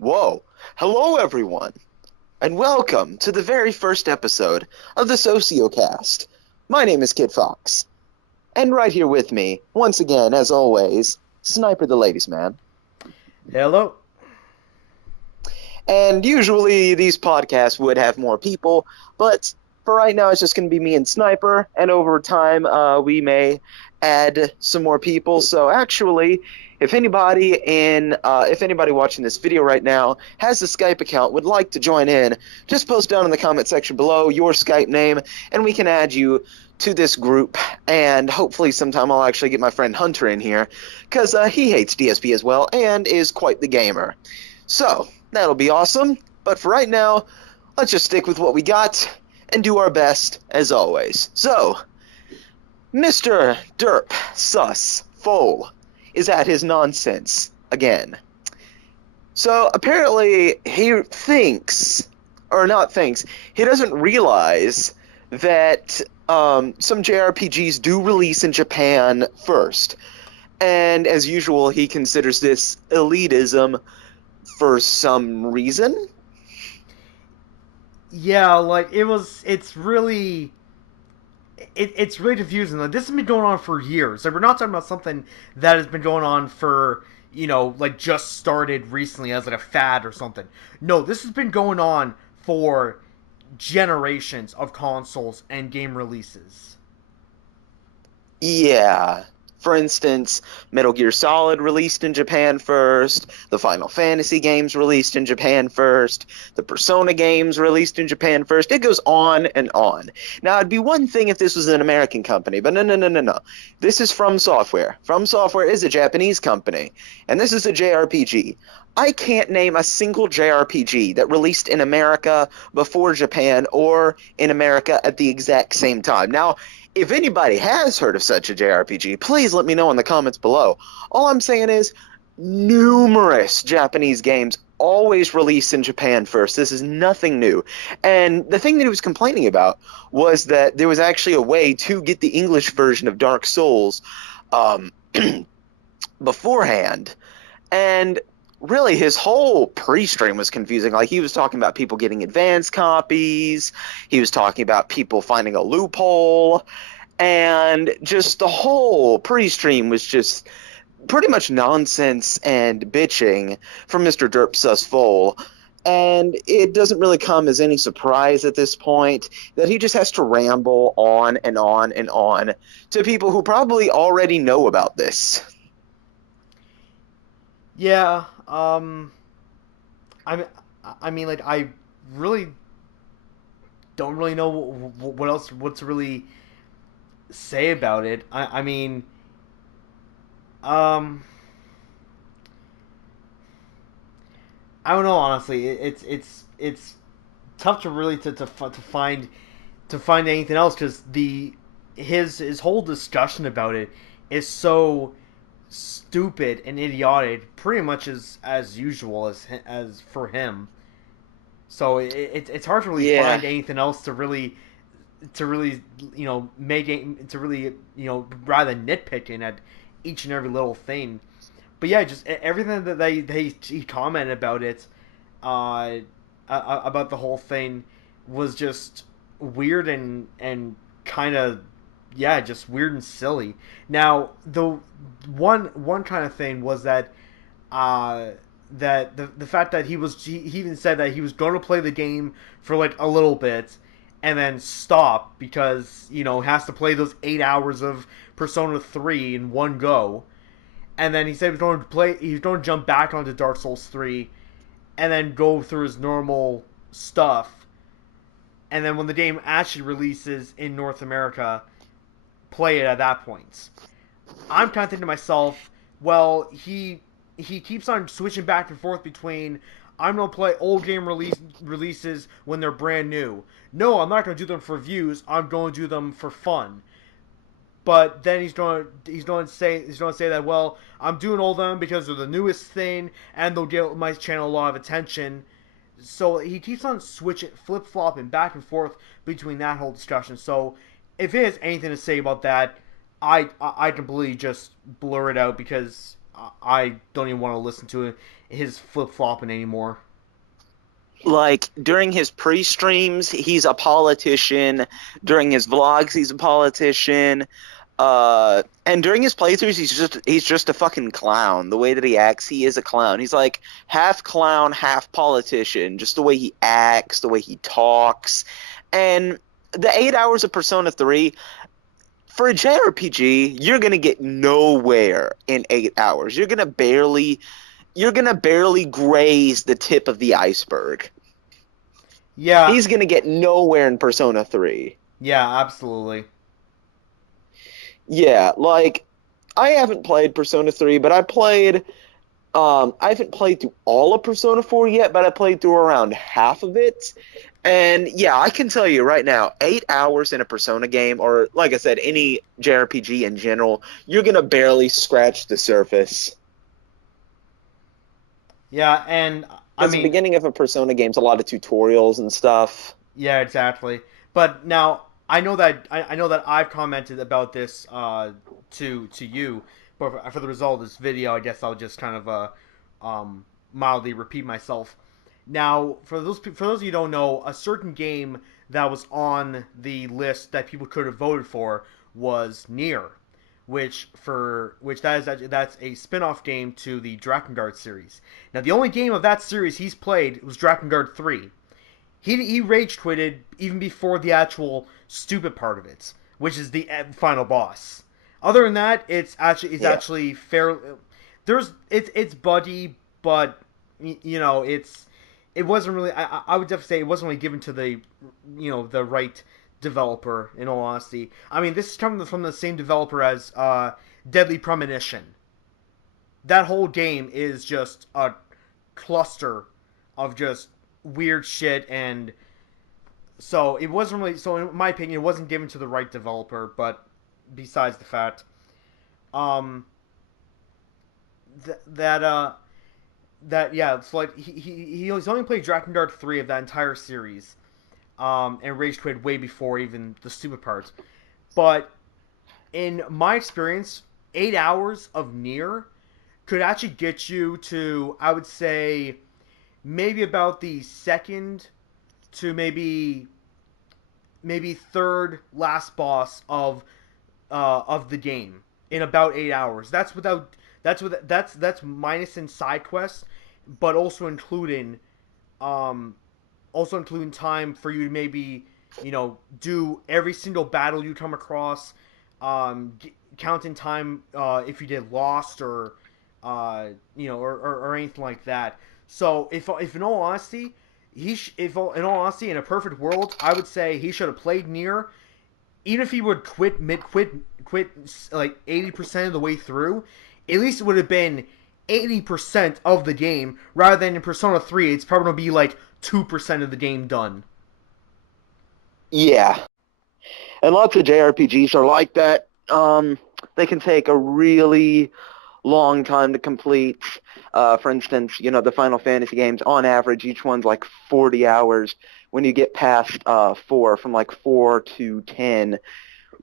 Whoa. Hello, everyone, and welcome to the very first episode of the Sociocast. My name is Kid Fox, and right here with me, once again, as always, Sniper the Ladies Man. Hello. And usually these podcasts would have more people, but for right now it's just going to be me and Sniper, and over time we may add some more people. So actually, if anybody watching this video right now has a Skype account, would like to join in, just post down in the comment section below your Skype name, and we can add you to this group. And hopefully sometime I'll actually get my friend Hunter in here, because he hates DSP as well and is quite the gamer. So, that'll be awesome. But for right now, let's just stick with what we got and do our best as always. So, Mr. Derp Sus Foal is at his nonsense again. So, apparently, he thinks, or not thinks, he doesn't realize that some JRPGs do release in Japan first. And as usual, he considers this elitism for some reason. Yeah, like it's really confusing. Like this has been going on for years. Like we're not talking about something that has been going on for, like just started recently as like a fad or something. No, this has been going on for generations of consoles and game releases. Yeah. For instance, Metal Gear Solid released in Japan first, the Final Fantasy games released in Japan first, the Persona games released in Japan first. It goes on and on. Now, it'd be one thing if this was an American company, but no. This is From Software. From Software is a Japanese company, and this is a JRPG. I can't name a single JRPG that released in America before Japan or in America at the exact same time. Now, if anybody has heard of such a JRPG, please let me know in the comments below. All I'm saying is, numerous Japanese games always release in Japan first. This is nothing new. And the thing that he was complaining about was that there was actually a way to get the English version of Dark Souls um, beforehand. And really, his whole pre-stream was confusing. Like, he was talking about people getting advanced copies. He was talking about people finding a loophole. And just the whole pre-stream was just pretty much nonsense and bitching from Mr. Derp Sus Foal. And it doesn't really come as any surprise at this point that he just has to ramble on and on and on to people who probably already know about this. Yeah, I mean, like I really don't really know what to really say about it. Um, I don't know. Honestly, it's tough to really to find anything else because the his whole discussion about it is so stupid and idiotic, pretty much as usual as for him. So it's hard to really Yeah. find anything else to really make it to really rather nitpicking at each and every little thing. But yeah, just everything that he commented about it, uh, about the whole thing, was just weird and kind of just weird and silly. Now the one kind of thing was that uh, that the fact that he even said that he was going to play the game for like a little bit and then stop because has to play those 8 hours of Persona 3 in one go, and then he said he's going to jump back onto Dark Souls 3 and then go through his normal stuff, and then when the game actually releases in North America, play it at that point. I'm kind of thinking to myself, well, he keeps on switching back and forth between I'm gonna play old game releases when they're brand new. No, I'm not gonna do them for views. I'm going to do them for fun. But then he's going to say that, well, I'm doing all of them because they're the newest thing and they'll give my channel a lot of attention. So he keeps on switching, flip flopping back and forth between that whole discussion. So if he has anything to say about that, I completely just blur it out because I don't even want to listen to his flip flopping anymore. Like during his pre-streams, he's a politician. During his vlogs, he's a politician. And during his playthroughs, he's just a fucking clown. The way that he acts, he is a clown. He's like half clown, half politician. Just the way he acts, the way he talks, and the 8 hours of Persona 3 for a JRPG, you're gonna get nowhere in 8 hours. You're gonna barely graze the tip of the iceberg. Yeah, He's gonna get nowhere in Persona 3. yeah, absolutely. Yeah, like I haven't played Persona 3, but I haven't played through all of Persona 4 yet, but I played through around half of it. And yeah, I can tell you right now, 8 hours in a Persona game, or like I said, any JRPG in general, you're gonna barely scratch the surface. Yeah, and I Because the mean, beginning of a Persona game's a lot of tutorials and stuff. yeah, exactly. But now I know that I've commented about this to you, but for the result of this video, I guess I'll just kind of mildly repeat myself. Now, for those of you who don't know, a certain game that was on the list that people could have voted for was Nier, which that's a spin-off game to the Drakengard series. Now, the only game of that series he's played was Drakengard 3. He rage quitted even before the actual stupid part of it, which is the final boss. Other than that, it's Yeah. actually fair. It's buddy, but it wasn't really. I would definitely say it wasn't really given to the right developer. In all honesty, I mean this is coming from the same developer as Deadly Premonition. That whole game is just a cluster of just weird shit, and so it wasn't really. So in my opinion, it wasn't given to the right developer. But besides the fact, um, th- that that yeah, it's like he's only played Drakengard 3 of that entire series, and rage quit way before even the stupid parts. But in my experience, 8 hours of Nier could actually get you to, I would say, maybe about the second to maybe third last boss of the game in about 8 hours. That's minus in side quests, but um also including time for you to maybe do every single battle you come across, counting time if you did lost or or anything like that. So if in all honesty, if in all honesty, in a perfect world, I would say he should have played Nier. Even if he would quit like 80% of the way through, at least it would have been 80% of the game rather than in Persona 3. It's probably gonna be like 2% of the game done. Yeah. And lots of JRPGs are like that. They can take a really long time to complete. For instance, the Final Fantasy games, on average, each one's like 40 hours. When you get past four, from like 4 to 10,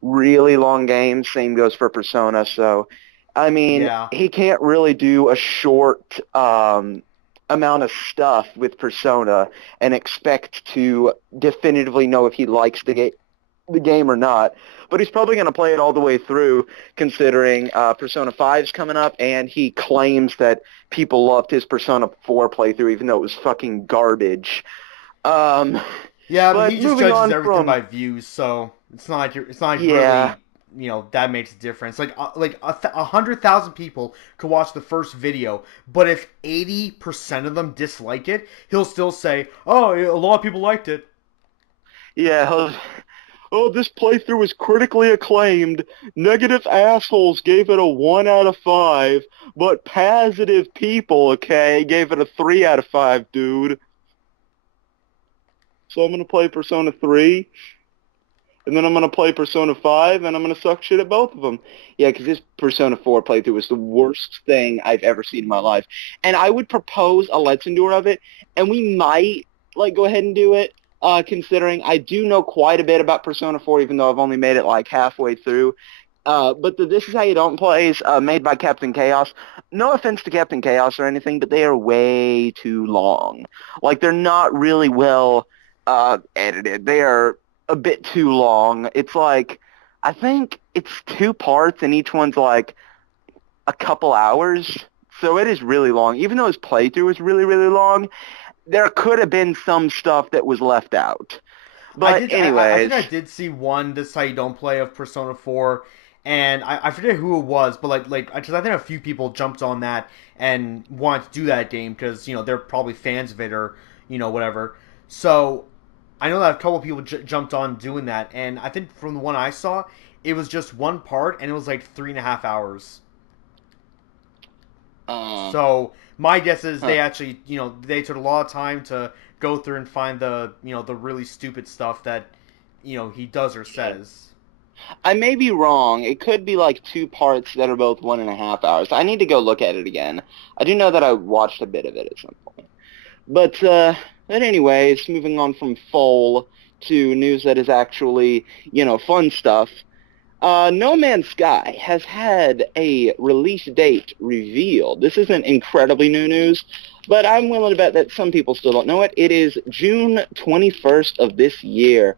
really long games. Same goes for Persona. So, I mean, Yeah, he can't really do a short amount of stuff with Persona and expect to definitively know if he likes the game or not. But he's probably going to play it all the way through, considering Persona 5's coming up, and he claims that people loved his Persona 4 playthrough, even though it was fucking garbage. Um, yeah, but he but just moving judges on everything from, by views, so it's not like yeah, really that makes a difference. Like 100,000 people could watch the first video, but if 80% of them dislike it, he'll still say, "Oh, a lot of people liked it." yeah, oh, this playthrough was critically acclaimed. Negative assholes gave it a 1 out of 5, but positive people, okay, gave it a 3 out of 5, dude. So I'm gonna play Persona 3, and then I'm gonna play Persona 5, and I'm gonna suck shit at both of them. Yeah, because this Persona 4 playthrough was the worst thing I've ever seen in my life. And I would propose a Let's Endure of it, and we might, like, go ahead and do it, considering I do know quite a bit about Persona 4, even though I've only made it, like, halfway through. But the This Is How You Don't Play is made by Captain Chaos. No offense to Captain Chaos or anything, but they are way too long. Like they're not really well edited. They are a bit too long. It's like I think it's two parts, and each one's like a couple hours. So it is really long. Even though his playthrough is really, really long, there could have been some stuff that was left out. I But did. I anyways, think I did see one. This is how you don't play of Persona 4, and I forget who it was, but because I think a few people jumped on that and wanted to do that game because they're probably fans of it or whatever. So I know that a couple people jumped on doing that, and I think from the one I saw, it was just one part, and it was like 3.5 hours. uh, So my guess is huh. they actually, they took a lot of time to go through and find the really stupid stuff that, he does or says. I may be wrong. It could be like two parts that are both 1.5 hours. I need to go look at it again. I do know that I watched a bit of it at some point. But anyways, moving on from Foal to news that is actually, fun stuff. No Man's Sky has had a release date revealed. This isn't incredibly new news, but I'm willing to bet that some people still don't know it. It is June 21st of this year.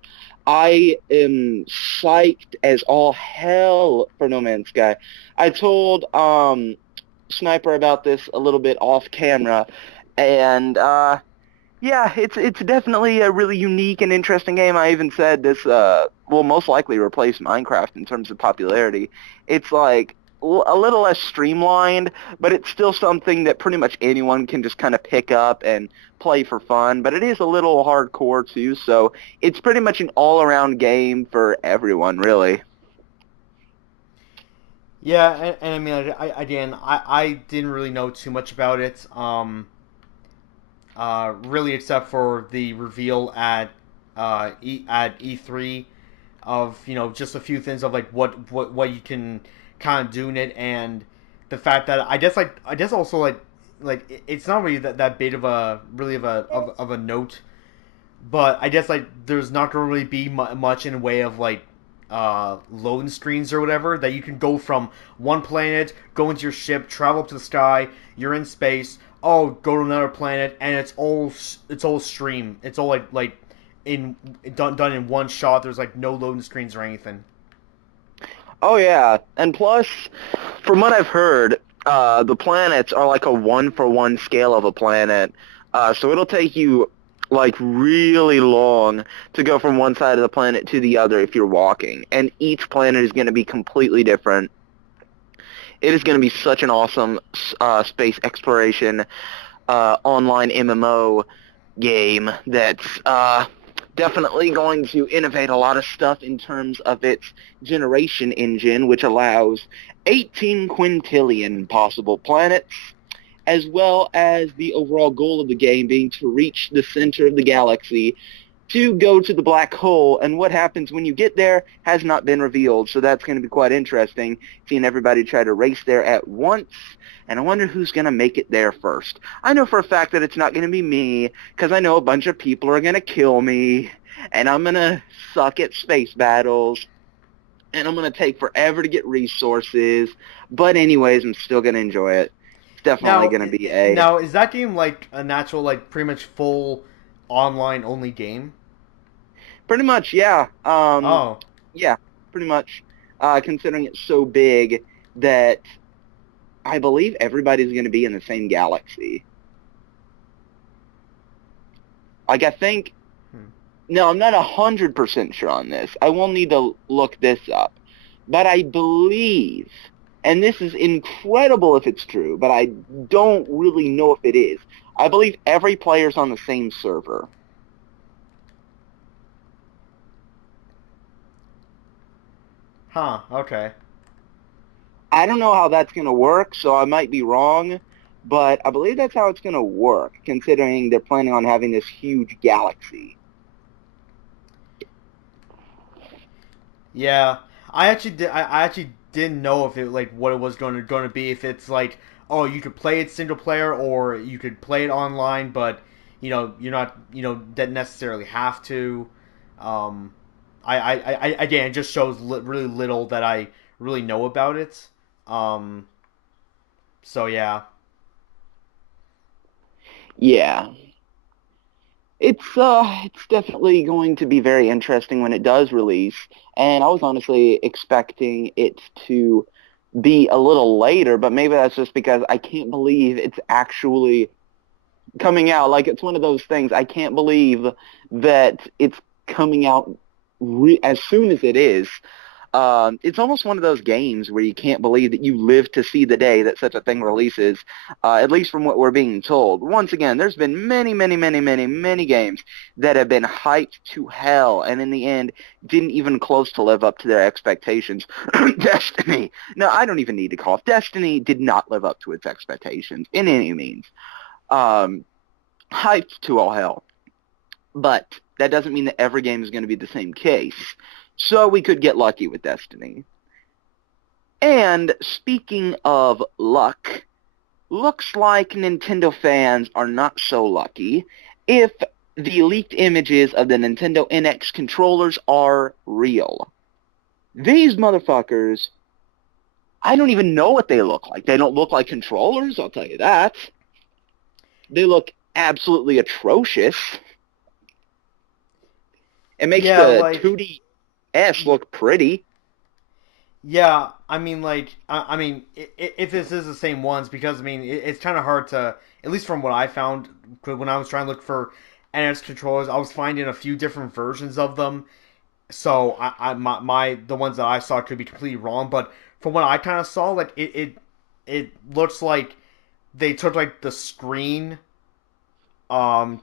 I am psyched as all hell for No Man's Sky. I told Sniper about this a little bit off camera, and yeah, it's definitely a really unique and interesting game. I even said this will most likely replace Minecraft in terms of popularity. It's like a little less streamlined, but it's still something that pretty much anyone can just kind of pick up and play for fun. But it is a little hardcore too, so it's pretty much an all-around game for everyone, really. Yeah, and I mean, again, I didn't really know too much about it. Really, except for the reveal at E3 of just a few things of like what you can kind of do in it, and the fact that I guess also it's not really that big of a really of a note, but I guess there's not gonna really be much in a way of loading screens or whatever that you can go from one planet, go into your ship, travel up to the sky, you're in space. Oh, go to another planet, and it's all stream. It's all in done in one shot. There's no loading screens or anything. Oh yeah, and plus, from what I've heard, the planets are like a one-for-one scale of a planet. So it'll take you like really long to go from one side of the planet to the other if you're walking, and each planet is going to be completely different. It is going to be such an awesome space exploration online MMO game that's definitely going to innovate a lot of stuff in terms of its generation engine, which allows 18 quintillion possible planets, as well as the overall goal of the game being to reach the center of the galaxy to go to the black hole, and what happens when you get there has not been revealed, so that's going to be quite interesting, seeing everybody try to race there at once, and I wonder who's going to make it there first. I know for a fact that it's not going to be me, because I know a bunch of people are going to kill me, and I'm going to suck at space battles, and I'm going to take forever to get resources, but anyways, I'm still going to enjoy it. It's definitely Now, going to be a now is that game like a natural pretty much full online only game? Pretty much, yeah. Oh, Yeah, pretty much. Considering it's so big that I believe everybody's going to be in the same galaxy. Like, I think, hmm. no, I'm not 100% sure on this. I will need to look this up. But I believe, and this is incredible if it's true, but I don't really know if it is. I believe every player's on the same server. Huh. Okay. I don't know how that's going to work, so I might be wrong, but I believe that's how it's going to work, considering they're planning on having this huge galaxy. Yeah, I actually didn't know if it what it was going to be. If it's oh, you could play it single player or you could play it online, but you're not that necessarily have to. Um, again, it just shows really little that I really know about it. Um, so yeah, Yeah. It's definitely going to be very interesting when it does release. And I was honestly expecting it to be a little later, but maybe that's just because I can't believe it's actually coming out. Like it's one of those things. I can't believe that it's coming out as soon as it is. It's almost one of those games where you can't believe that you live to see the day that such a thing releases, at least from what we're being told. Once again, there's been many, many, many, many, many games that have been hyped to hell and in the end didn't even close to live up to their expectations. Destiny. No, I don't even need to cough. Destiny did not live up to its expectations in any means. Um, Hyped to all hell. But that doesn't mean that every game is going to be the same case. So we could get lucky with Destiny. And speaking of luck, looks like Nintendo fans are not so lucky if the leaked images of the Nintendo NX controllers are real. These motherfuckers, I don't even know what they look like. They don't look like controllers, I'll tell you that. They look absolutely atrocious. It makes yeah, the like 2DS look pretty. yeah. I mean, like I mean, if this is the same ones, because I mean, it's kind of hard to, at least from what I found when I was trying to look for NX controllers, I was finding a few different versions of them. So the ones that I saw could be completely wrong, but from what I kind of saw, like it looks like they took like the screen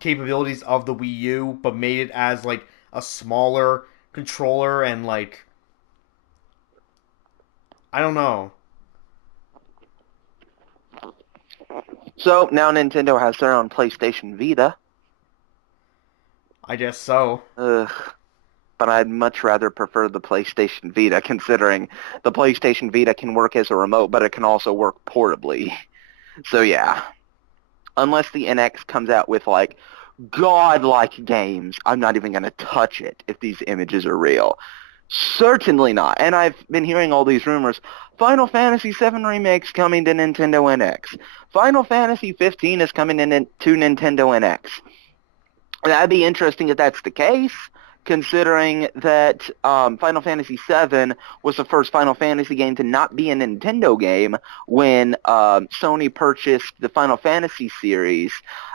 capabilities of the Wii U, but made it as like a smaller controller, and like I don't know. So now Nintendo has their own PlayStation Vita. I guess so. Ugh, but I'd much rather prefer the PlayStation Vita, considering the PlayStation Vita can work as a remote, but it can also work portably. So yeah, unless the NX comes out with like godlike games, I'm not even going to touch it if these images are real. Certainly not. And I've been hearing all these rumors. Final Fantasy VII Remake's coming to Nintendo NX. Final Fantasy 15 is coming to Nintendo NX. That'd be interesting if that's the case, considering that Final Fantasy VII was the first Final Fantasy game to not be a Nintendo game when Sony purchased the Final Fantasy series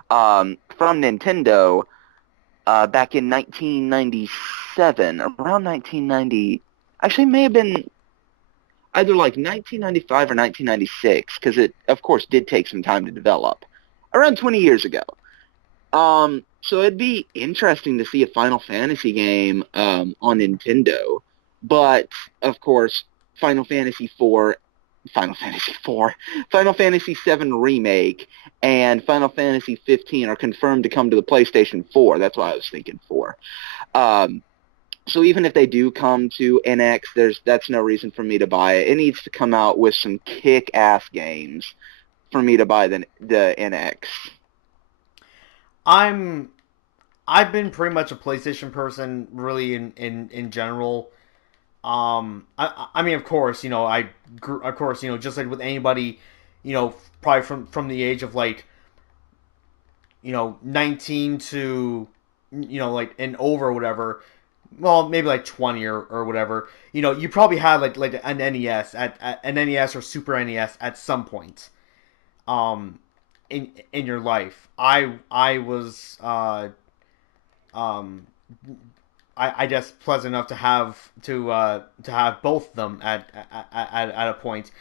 from Nintendo back in 1997, around 1990. Actually, it may have been either like 1995 or 1996, because it, of course, did take some time to develop. Around 20 years ago. So it'd be interesting to see a Final Fantasy game on Nintendo, but of course, Final Fantasy IV, Final Fantasy IV, Final Fantasy VII Remake, and Final Fantasy 15 are confirmed to come to the PlayStation 4. That's why I was thinking 4. Um, so even if they do come to NX, that's no reason for me to buy it. It needs to come out with some kick-ass games for me to buy the NX. I'm I've been pretty much a PlayStation person, really in general. I mean, of course, of course, just like with anybody, probably from the age of like 19 to like and over or whatever, well maybe like 20 or whatever, you probably had like an NES at an NES or Super NES at some point um in your life. I was um I guess pleasant enough to have both of them at a point,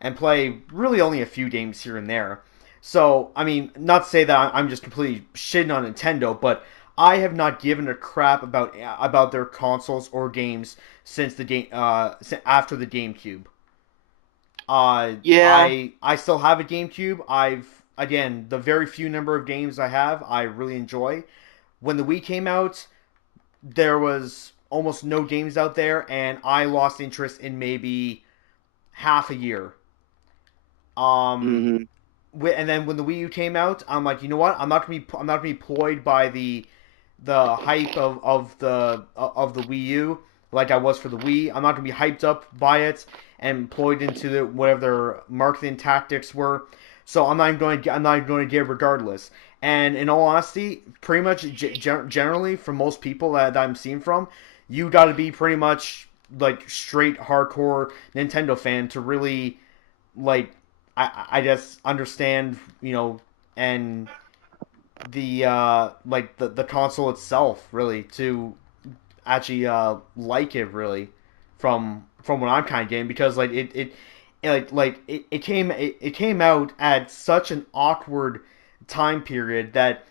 and play really only a few games here and there. So I mean, not to say that I'm just completely shitting on Nintendo, but I have not given a crap about their consoles or games since the game after the GameCube. Yeah, I still have a GameCube. I've again the very few number of games I have I really enjoy. When the Wii came out, there was almost no games out there, and I lost interest in maybe half a year. Um, hmm and then when the Wii U came out, I'm like, you know what? I'm not gonna be ployed by the hype of the Wii U. like I was for the Wii. I'm not gonna be hyped up by it and employed into whatever their marketing tactics were. So I'm not going to give regardless. And in all honesty, pretty much generally for most people that I'm seeing from, you got to be pretty much like straight hardcore Nintendo fan to really like I just understand and the console itself really to actually like it really from what I'm kind of getting because it came out at such an awkward time period that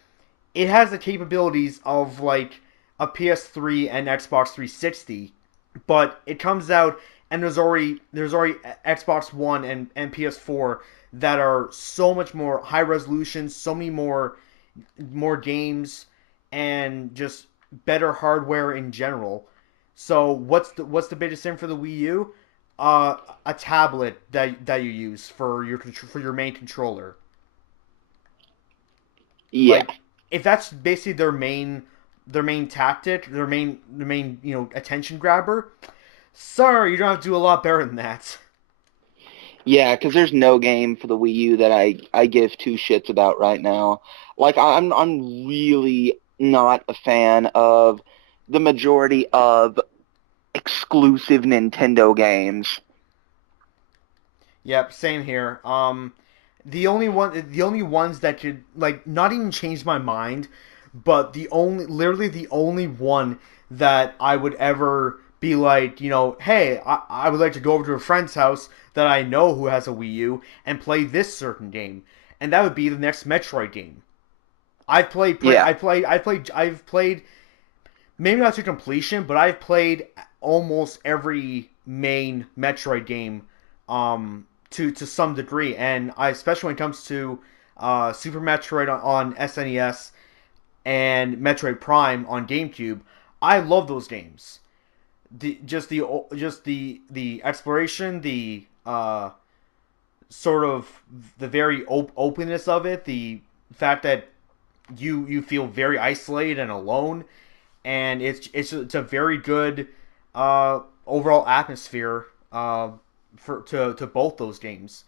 it has the capabilities of like a PS3 and Xbox 360, but it comes out and there's already Xbox One and PS4 that are so much more high resolution, so many more games, and just better hardware in general. So what's the biggest thing for the Wii U? A tablet that you use for your main controller. Yeah. Like if that's basically their main tactic, their main attention grabber. Sorry, you don't have to do a lot better than that. Yeah, because there's no game for the Wii U that I give two shits about right now. Like I'm really not a fan of the majority of exclusive Nintendo games. Yep, same here. The only ones that could like not even change my mind, but literally the only one that I would ever be like, hey, I would like to go over to a friend's house that I know who has a Wii U and play this certain game, and that would be the next Metroid game. Yeah, I've played maybe not to completion, but I've played almost every main Metroid game to some degree, and I especially when it comes to Super Metroid on SNES and Metroid Prime on GameCube, I love those games. The exploration, the sort of the very openness of it, the fact that you feel very isolated and alone, and it's a very good overall atmosphere to both those games.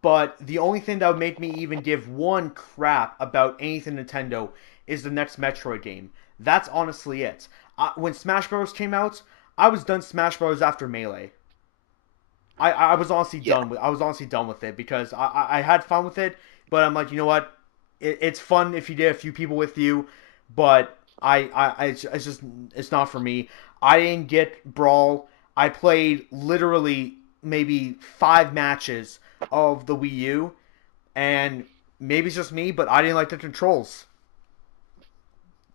But the only thing that would make me even give one crap about anything Nintendo is the next Metroid game. That's honestly it. When Smash Bros. Came out, I was done Smash Bros. After Melee. I was honestly yeah, done with it because I had fun with it, but I'm like, you know what? It's fun if you get a few people with you, but it's just it's not for me. I didn't get Brawl. I played literally maybe 5 matches of the Wii U, and maybe it's just me, but I didn't like the controls.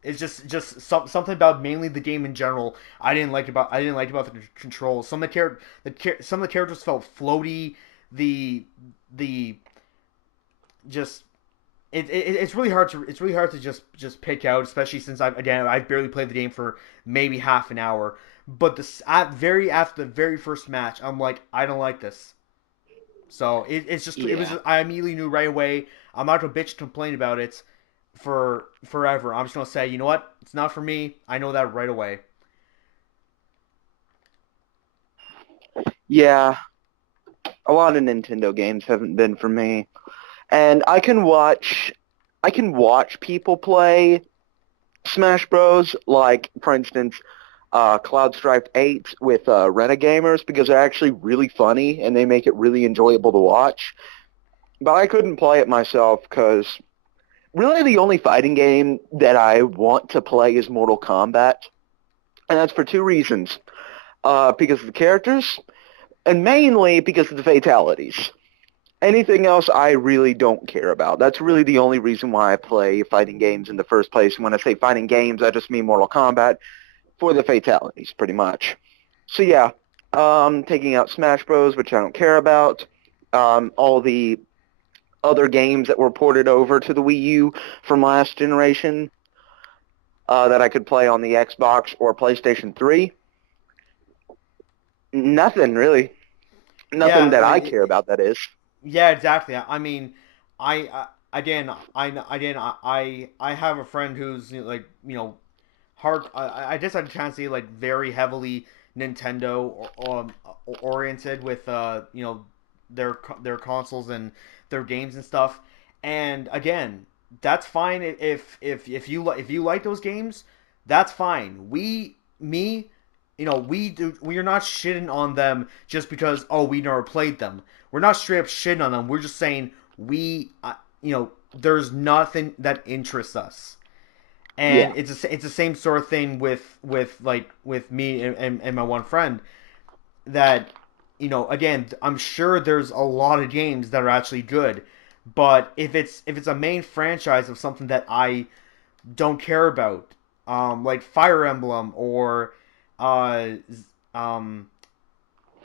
It's just something about mainly the game in general. I didn't like about the controls. Some of the characters felt floaty. The just it's really hard to just pick out, especially since I've barely played the game for maybe half an hour. But after the very first match, I'm like, I don't like this. So it was yeah. just, I immediately knew right away. I'm not gonna bitch and complain about it for forever. I'm just gonna say, you know what, it's not for me. I know that right away. Yeah, a lot of Nintendo games haven't been for me. And I can watch people play Smash Bros. Like, for instance, Cloud Strife 8 with Renegamers because they're actually really funny and they make it really enjoyable to watch. But I couldn't play it myself because really the only fighting game that I want to play is Mortal Kombat. And that's for two reasons. Because of the characters, and mainly because of the fatalities. Anything else I really don't care about. That's really the only reason why I play fighting games in the first place. And when I say fighting games, I just mean Mortal Kombat for the fatalities, pretty much. So yeah, taking out Smash Bros, which I don't care about. All the other games that were ported over to the Wii U from last generation that I could play on the Xbox or PlayStation 3. Nothing really. Nothing Yeah, that I like care about, that is. yeah, exactly. I mean, again, I again, I have a friend who's like hard. I just had a chance to see like very heavily Nintendo oriented with their consoles and their games and stuff. And again, that's fine if you like those games, that's fine. We are not shitting on them just because we never played them. We're not straight up shitting on them. We're just saying there's nothing that interests us. Yeah. And it's the same sort of thing with me and my one friend that again, I'm sure there's a lot of games that are actually good, but if it's a main franchise of something that I don't care about, like Fire Emblem or uh um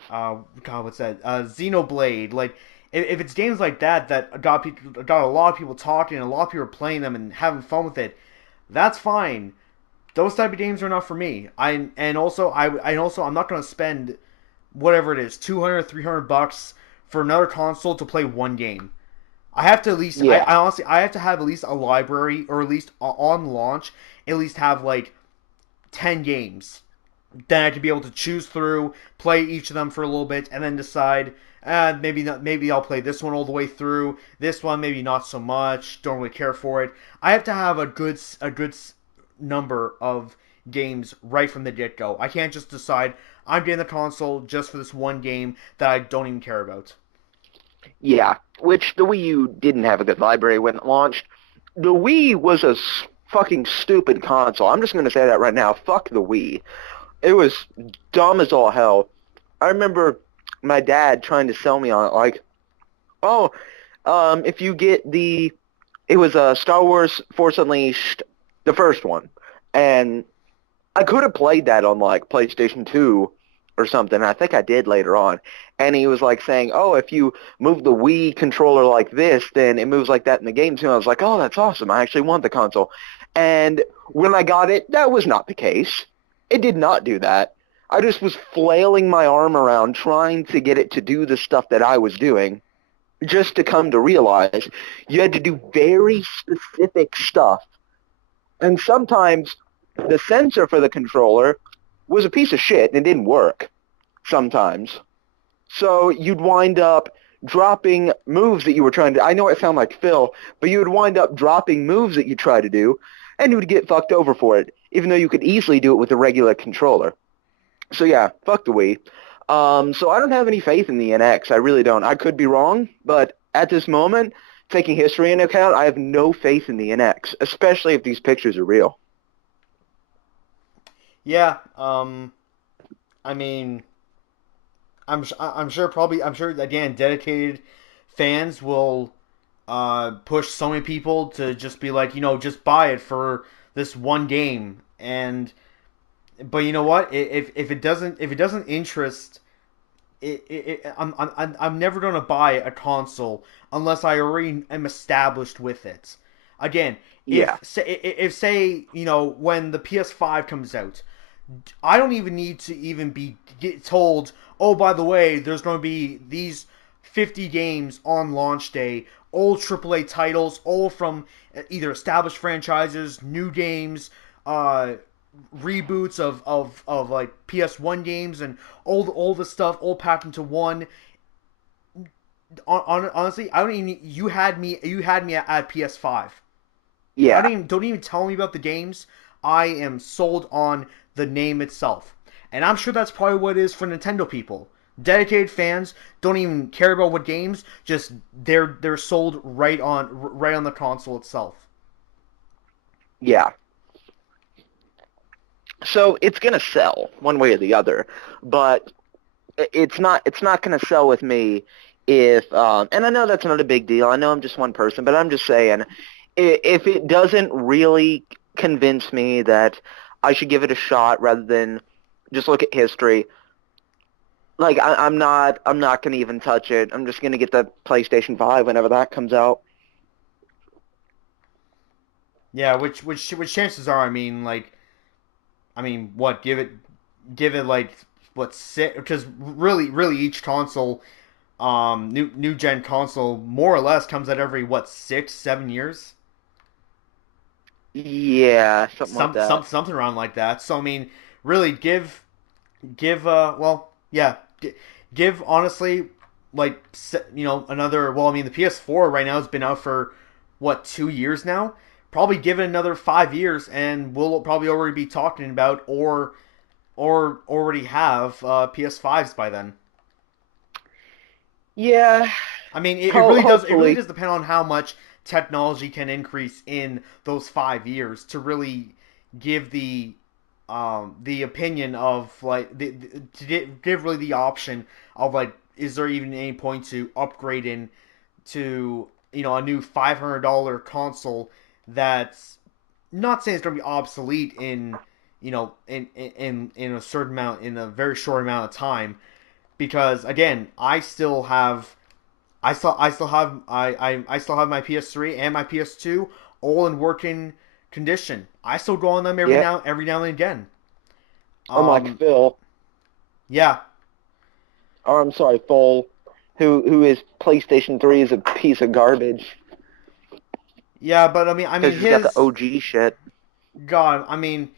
God, what's that? Xenoblade. Like, if it's games like that got a lot of people talking, and a lot of people playing them and having fun with it, that's fine. Those type of games are not for me. I'm not going to spend whatever it is, 200, $300 for another console to play one game. I have to at least, Yeah. I honestly, I have to have at least a library, or at least on launch, at least have like 10 games. Then I could be able to choose through, play each of them for a little bit, and then decide, maybe not, maybe I'll play this one all the way through. This one maybe not so much. Don't really care for it. I have to have a good number of games right from the get go. I can't just decide I'm getting the console just for this one game that I don't even care about. Yeah, which the Wii U didn't have a good library when it launched. The Wii was a fucking stupid console. I'm just going to say that right now. Fuck the Wii. It was dumb as all hell. I remember my dad trying to sell me on it, like, oh, if you get it was Star Wars Force Unleashed, the first one, and I could have played that on like PlayStation 2 or something. I think I did later on. And he was like saying, "Oh, if you move the Wii controller like this, then it moves like that in the game too." And I was like, "Oh, that's awesome. I actually want the console." And when I got it, that was not the case. It did not do that. I just was flailing my arm around trying to get it to do the stuff that I was doing, just to come to realize you had to do very specific stuff. And sometimes the sensor for the controller was a piece of shit and it didn't work sometimes. So you'd wind up dropping moves that you were trying to. I know it sounds like Phil, but you would wind up dropping moves that you try to do, and you would get fucked over for it, even though you could easily do it with a regular controller. So yeah, fuck the Wii. So I don't have any faith in the NX. I really don't. I could be wrong, but at this moment, taking history into account, I have no faith in the NX, especially if these pictures are real. Yeah. I mean, I'm sure again dedicated fans will push so many people to just be like, just buy it for this one game. And but you know what, if it doesn't interest I'm never gonna buy a console unless I already am established with it. Again, Yeah, if say when the PS5 comes out, I don't even need to even get told, oh, by the way, there's going to be these 50 games on launch day, all AAA titles, all from either established franchises, new games, uh, reboots of like PS1 games, and all the stuff all packed into one. Honestly, I don't even. You had me at PS5. I yeah. don't even tell me about the games. I am sold on the name itself. And I'm sure that's probably what it is for Nintendo people. Dedicated fans don't even care about what games, just they're sold right on the console itself. Yeah. So it's gonna sell one way or the other, but it's not gonna sell with me if and I know that's not a big deal. I know I'm just one person, but I'm just saying if it doesn't really convince me that I should give it a shot rather than just look at history, like I'm not gonna even touch it. I'm just gonna get the PlayStation 5 whenever that comes out. Yeah, which chances are, what, give it like what, six, because really each console, new gen console more or less comes out every what, 6 7 years. Yeah, something like that. Something around like that. So I mean, really well, yeah, give honestly like another. Well, I mean the PS4 right now has been out for what 2 years now. Probably give it another 5 years, and we'll probably already be talking about or already have PS5s by then. Yeah, I mean, it really does. It really hopefully. does depend on how much technology can increase in those 5 years to really give the opinion of like to give really the option of like, is there even any point to upgrading to a new $500 console that's not saying it's going to be obsolete in in a certain amount in a very short amount of time, because again I still have my PS3 and my PS2 all in working condition. I still go on them Yeah, every now and again. unlike Um, Phil, yeah, or I'm sorry, Phil, who is PlayStation 3 is a piece of garbage yeah, but I because mean he's got the his OG shit. God, I mean,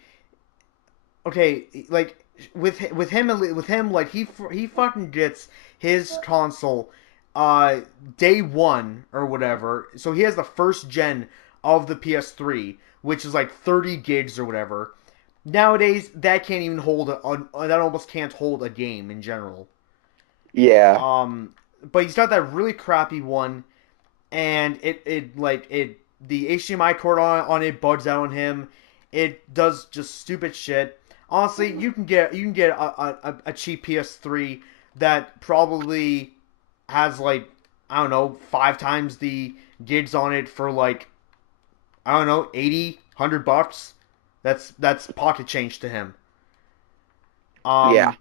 okay, like with him, like he fucking gets his console, uh, day one or whatever. So he has the first gen of the PS3, which is like 30 gigs or whatever. Nowadays, that can't even hold that almost can't hold a game in general. Yeah, Um, but he's got that really crappy one, and it the HDMI cord on it bugs out on him. It does just stupid shit. Honestly, you can get a cheap PS3 that probably has like, I don't know, 5 times the gigs on it for like, I don't know, 80 $100. That's pocket change to him. yeah. Um,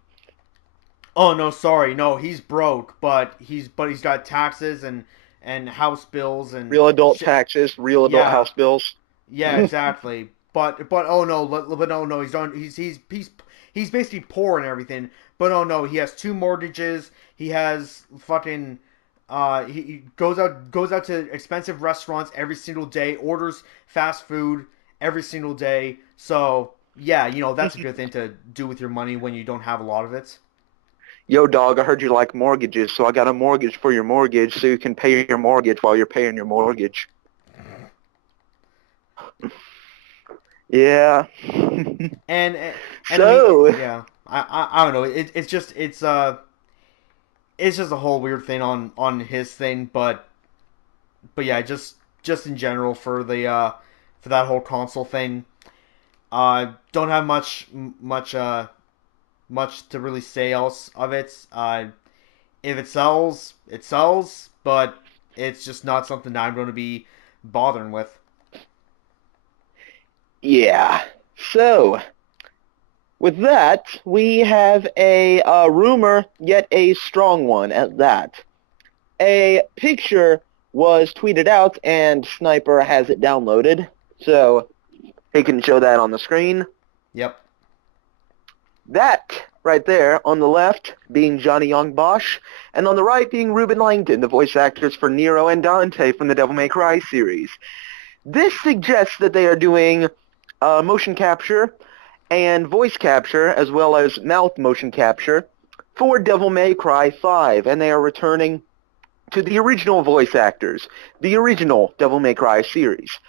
oh no, sorry, no, he's broke, but he's got taxes and house bills and Real adult shit. taxes, real adult Yeah, house bills. yeah, exactly. But oh no, but oh no, he's basically poor and everything. But oh no, he has two mortgages. He has fucking he goes out to expensive restaurants every single day. Orders fast food every single day. So yeah, that's a good thing to do with your money when you don't have a lot of it. Yo, dog, I heard you like mortgages, so I got a mortgage for your mortgage so you can pay your mortgage while you're paying your mortgage. Yeah. And I mean, So, yeah, I don't know. It's just a whole weird thing on his thing, but yeah, just in general for that whole console thing. Don't have much to really say else of it. If it sells, it sells, but it's just not something that I'm going to be bothering with. yeah. So, with that, we have a rumor, yet a strong one at that. A picture was tweeted out, and Sniper has it downloaded, so he can show that on the screen. Yep. That right there on the left being Johnny Young Bosch, and on the right being Ruben Langdon, the voice actors for Nero and Dante from the Devil May Cry series. This suggests that they are doing motion capture and voice capture, as well as mouth motion capture, for Devil May Cry 5, and they are returning to the original voice actors, the original Devil May Cry series.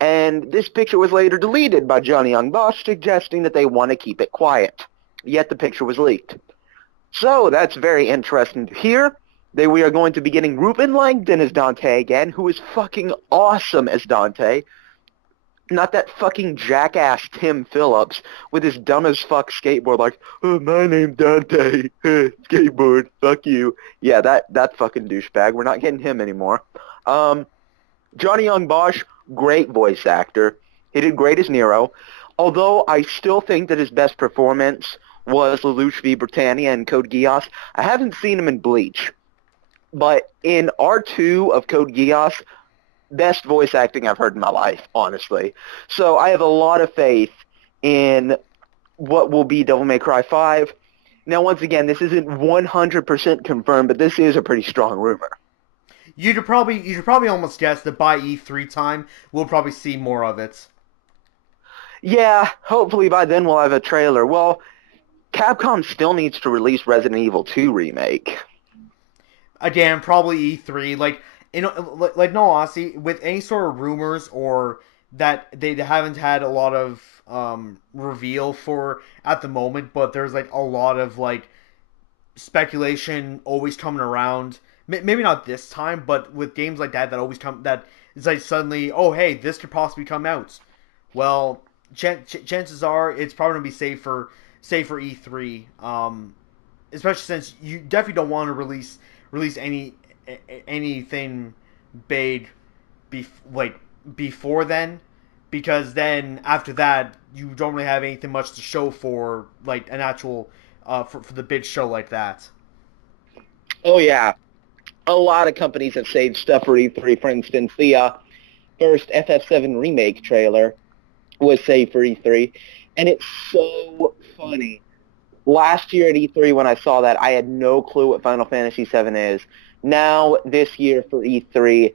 And this picture was later deleted by Johnny Young Bosch, suggesting that they want to keep it quiet. Yet the picture was leaked. So that's very interesting to hear. We are going to be getting Ruben Langdon as Dante again, who is fucking awesome as Dante. Not that fucking jackass Tim Phillips with his dumb as fuck skateboard like, oh, my name's Dante, skateboard, fuck you. Yeah, that fucking douchebag. We're not getting him anymore. Johnny Young Bosch, great voice actor. He did great as Nero. Although I still think that his best performance was Lelouch v. Britannia and Code Geass. I haven't seen him in Bleach. But in R2 of Code Geass, best voice acting I've heard in my life, honestly. So I have a lot of faith in what will be Devil May Cry 5. Now, once again, this isn't 100% confirmed, but this is a pretty strong rumor. You could probably almost guess that by E3 time we'll probably see more of it. Yeah, hopefully by then we'll have a trailer. Well, Capcom still needs to release Resident Evil 2 remake. Again, probably E3. No honesty, with any sort of rumors or that they haven't had a lot of reveal for at the moment, but there's like a lot of like speculation always coming around. Maybe not this time, but with games like that always come that it's like suddenly, oh hey, this could possibly come out. Well, chances are it's probably gonna be safe for E3. Especially since you definitely don't want to release anything big like before then, because then after that you don't really have anything much to show for like an actual for the big show like that. Oh yeah, a lot of companies have saved stuff for E3. For instance, the first FF7 remake trailer was saved for E3, and it's so funny. Last year at E3 when I saw that, I had no clue what Final Fantasy VII is. Now, this year for E3,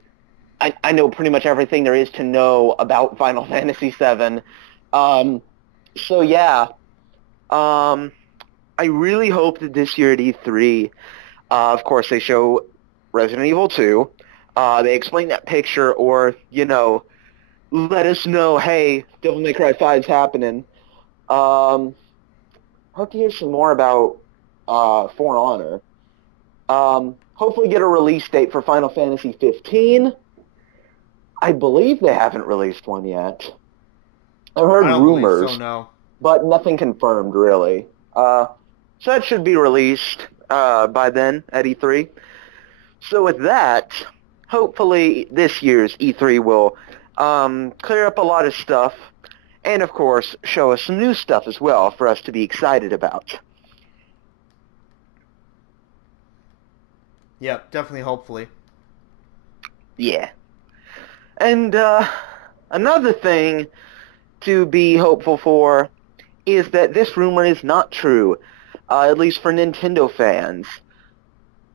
I know pretty much everything there is to know about Final Fantasy VII. Um, so yeah, um, I really hope that this year at E3, of course, they show Resident Evil 2. They explain that picture, or let us know, hey, Devil May Cry 5's happening. Um, Hope to hear some more about For Honor. Hopefully get a release date for Final Fantasy 15. I believe they haven't released one yet. I've heard I don't believe so. rumors, No. but nothing confirmed really. So that should be released by then at E3. So with that, hopefully this year's E3 will clear up a lot of stuff, and of course show us some new stuff as well for us to be excited about. Yep, definitely. Hopefully. Yeah. And another thing to be hopeful for is that this rumor is not true, at least for Nintendo fans.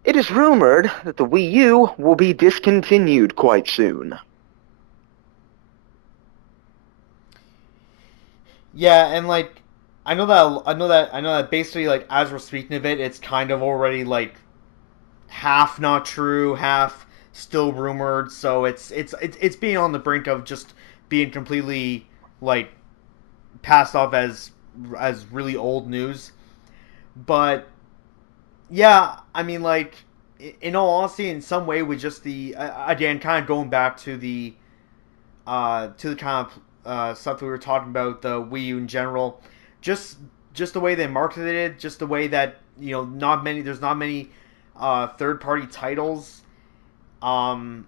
It is rumored that the Wii U will be discontinued quite soon. Yeah, and like I know that basically like as we're speaking of it, it's kind of already like half not true, half still rumored. So it's being on the brink of just being completely like passed off as really old news. But yeah, I mean like in all honesty, in some way with just the again kind of going back to the kind of stuff that we were talking about the Wii U in general, just just the way they marketed it, just the way that not many there's not many third party titles. Um,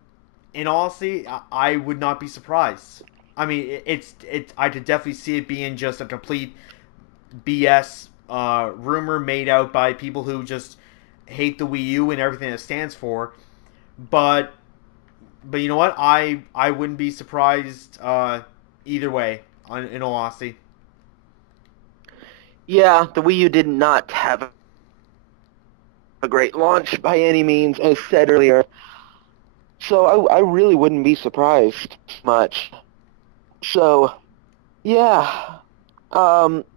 in all honesty, I would not be surprised. I mean, it's I could definitely see it being just a complete BS rumor made out by people who just hate the Wii U and everything it stands for. But you know what? I wouldn't be surprised either way. In all honesty. Yeah, the Wii U did not have a great launch by any means, as said earlier. So I really wouldn't be surprised much. So, yeah.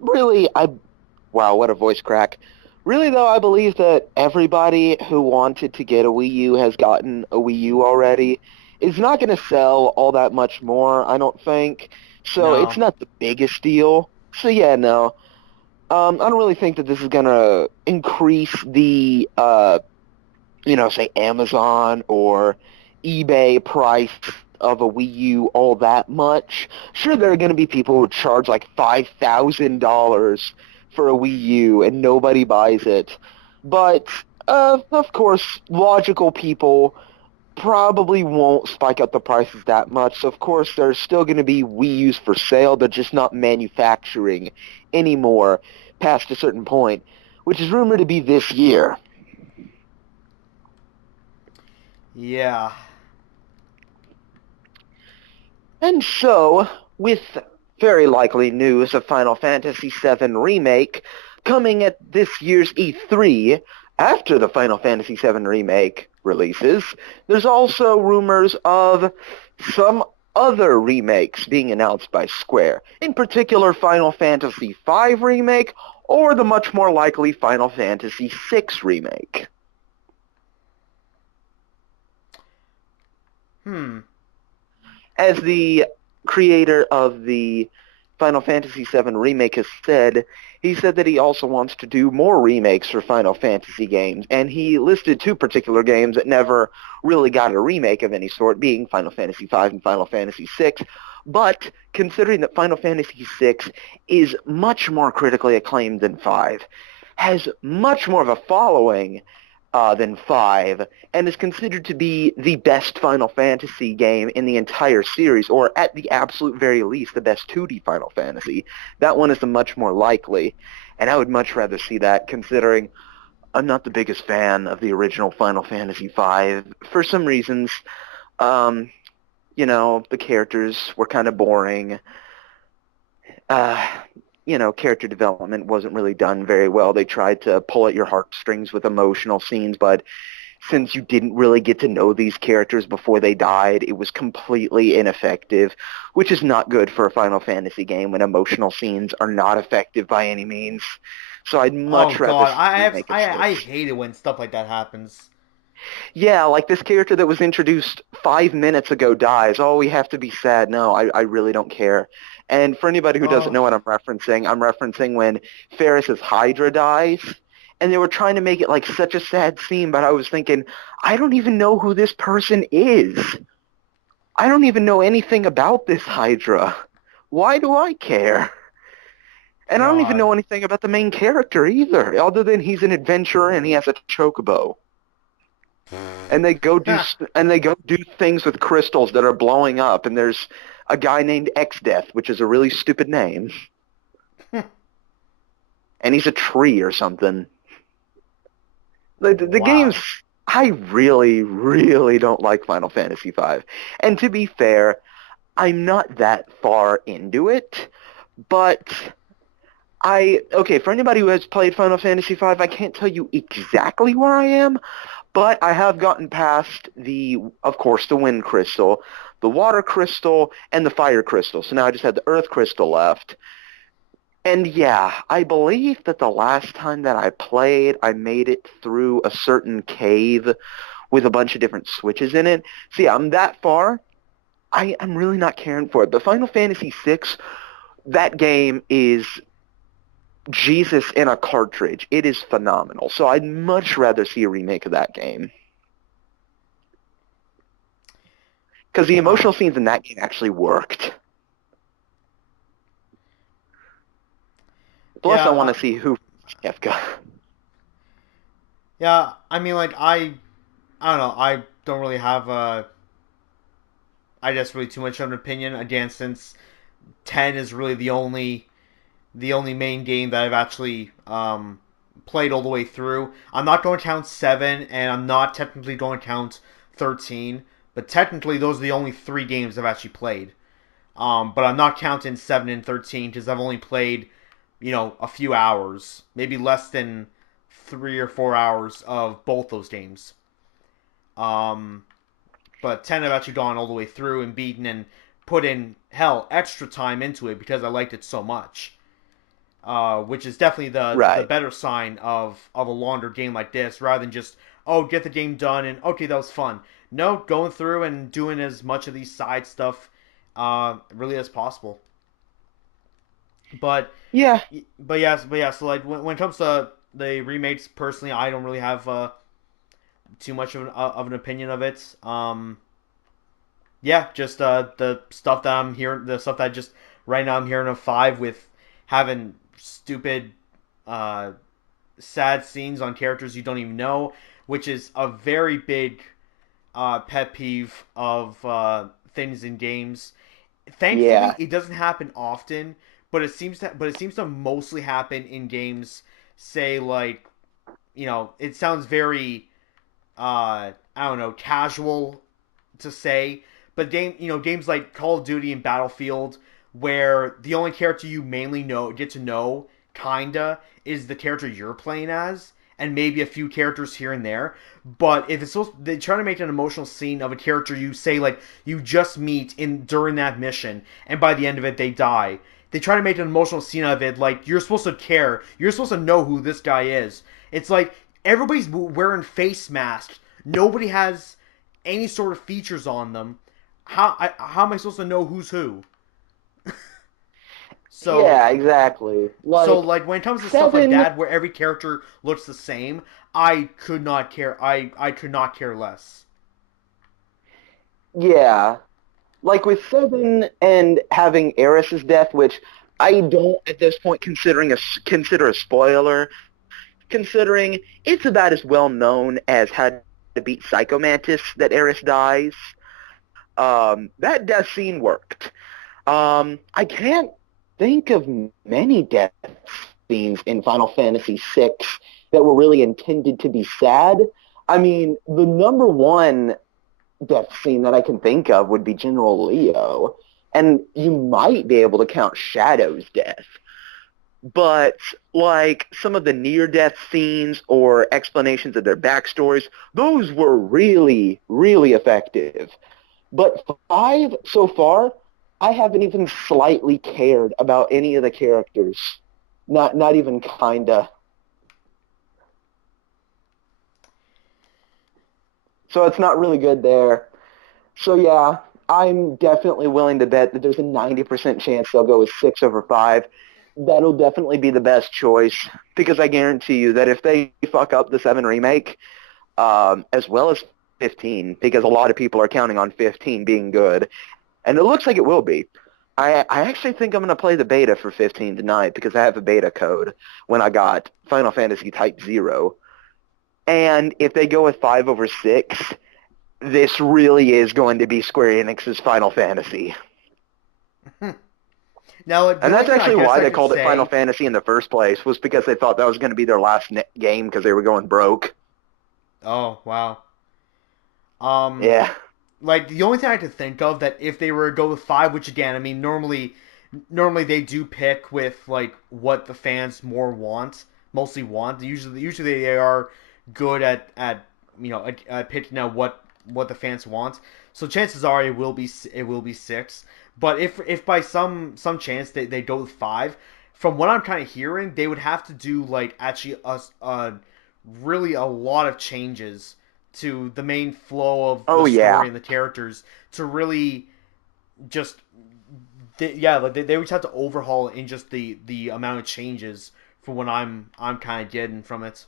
Really, wow, what a voice crack. Really, though, I believe that everybody who wanted to get a Wii U has gotten a Wii U already. It's not going to sell all that much more, I don't think. So it's No. not the biggest deal. So yeah, no. I don't really think that this is going to increase the, say Amazon or eBay price of a Wii U all that much. Sure, there are going to be people who charge like $5,000 for a Wii U and nobody buys it. But, of course, logical people probably won't spike up the prices that much. So, of course, there's still going to be Wii U's for sale. They're just not manufacturing anymore past a certain point, which is rumored to be this year. Yeah. And so, with very likely news of Final Fantasy VII Remake coming at this year's E3 after the Final Fantasy VII Remake releases, there's also rumors of some other remakes being announced by Square, in particular Final Fantasy V remake or the much more likely Final Fantasy VI remake. As the creator of the Final Fantasy VII Remake has said, he said that he also wants to do more remakes for Final Fantasy games, and he listed two particular games that never really got a remake of any sort, being Final Fantasy V and Final Fantasy VI. But considering that Final Fantasy VI is much more critically acclaimed than V, has much more of a following than 5, and is considered to be the best Final Fantasy game in the entire series, or at the absolute very least, the best 2D Final Fantasy. That one is the much more likely, and I would much rather see that, considering I'm not the biggest fan of the original Final Fantasy V. For some reasons, the characters were kind of boring. Character development wasn't really done very well. They tried to pull at your heartstrings with emotional scenes, but since you didn't really get to know these characters before they died, it was completely ineffective, which is not good for a Final Fantasy game when emotional scenes are not effective by any means. So I'd much Oh rather God, see a remake of I 6. hate it when stuff like that happens. Yeah, like this character that was introduced 5 minutes ago dies. Oh, we have to be sad. No, I really don't care. And for anybody who doesn't Oh know what I'm referencing when Ferris's Hydra dies. And they were trying to make it like such a sad scene, but I was thinking, I don't even know who this person is. I don't even know anything about this Hydra. Why do I care? And I don't even God. know anything about the main character either, other than he's an adventurer and he has a chocobo. And they go do things with crystals that are blowing up, and there's a guy named X Death, which is a really stupid name. And he's a tree or something. The games, Wow. I really, really don't like Final Fantasy V. And to be fair, I'm not that far into it, but for anybody who has played Final Fantasy V, I can't tell you exactly where I am, but I have gotten past of course, the Wind Crystal, the Water Crystal, and the Fire Crystal. So now I just have the Earth Crystal left. And yeah, I believe that the last time that I played, I made it through a certain cave with a bunch of different switches in it. So yeah, I'm that far. I'm really not caring for it. But Final Fantasy VI, that game is Jesus in a cartridge. It is phenomenal. So I'd much rather see a remake of that game. Because the Huh. emotional scenes in that game actually worked. Plus, Yeah. I want to see who Kefka. Yeah. I mean, like I don't know. I don't really have I guess really too much of an opinion again since 10 is really the only main game that I've actually played all the way through. I'm not going to count 7, and I'm not technically going to count 13, but technically those are the only 3 games I've actually played. But I'm not counting 7 and 13 because I've only played, a few hours, maybe less than 3 or 4 hours of both those games. Um, but 10 I've actually gone all the way through and beaten and put in hell extra time into it because I liked it so much. Which is definitely the Right. better sign of a longer game like this, rather than just get the game done and okay that was fun. No, going through and doing as much of these side stuff, really as possible. But Yeah. but yeah. So like when it comes to the remakes, personally, I don't really have too much of an opinion of it. Yeah, just the stuff that I'm hearing, the stuff that just right now I'm hearing of 5 with having stupid, uh, sad scenes on characters you don't even know, which is a very big pet peeve of things in games. Thankfully, Yeah. it doesn't happen often, but it seems to mostly happen in games. Say like it sounds very I don't know casual to say, but games like Call of Duty and Battlefield, where the only character you mainly get to know, kinda, is the character you're playing as, and maybe a few characters here and there. But if it's supposed, they try to make an emotional scene of a character you say like you just meet in during that mission, and by the end of it they die. They try to make an emotional scene of it, like you're supposed to care, you're supposed to know who this guy is. It's like everybody's wearing face masks. Nobody has any sort of features on them. How am I supposed to know who's who? So Yeah, exactly. like when it comes to stuff like Seven. that, where every character looks the same, I could not care. I could not care less. Yeah, like with Seven and having Eris's death, which I don't at this point consider a spoiler, considering it's about as well known as How to Beat Psycho Mantis that Eris dies. That death scene worked. I can't think of many death scenes in Final Fantasy VI that were really intended to be sad. I mean, the number one death scene that I can think of would be General Leo, and you might be able to count Shadow's death. But like some of the near-death scenes or explanations of their backstories, those were really, really effective. But five so far, I haven't even slightly cared about any of the characters. Not even kinda. So it's not really good there. So yeah, I'm definitely willing to bet that there's a 90% chance they'll go with 6 over 5. That'll definitely be the best choice because I guarantee you that if they fuck up the 7 remake, as well as 15, because a lot of people are counting on 15 being good, and it looks like it will be. I actually think I'm going to play the beta for 15 tonight because I have a beta code when I got Final Fantasy Type 0. And if they go with 5 over 6, this really is going to be Square Enix's Final Fantasy. Now, And that's actually why they called it say, Final Fantasy in the first place, was because they thought that was going to be their last game because they were going broke. Oh wow. Yeah. Like the only thing I could think of that if they were to go with 5, which again, I mean, normally they do pick with like what the fans mostly want. Usually they are good at picking out what the fans want. So chances are it will be 6. But if by some chance they go with 5, from what I'm kind of hearing, they would have to do like actually really a lot of changes to the main flow of the story and the characters to really just they would have to overhaul in just the amount of changes for what I'm kind of getting from it.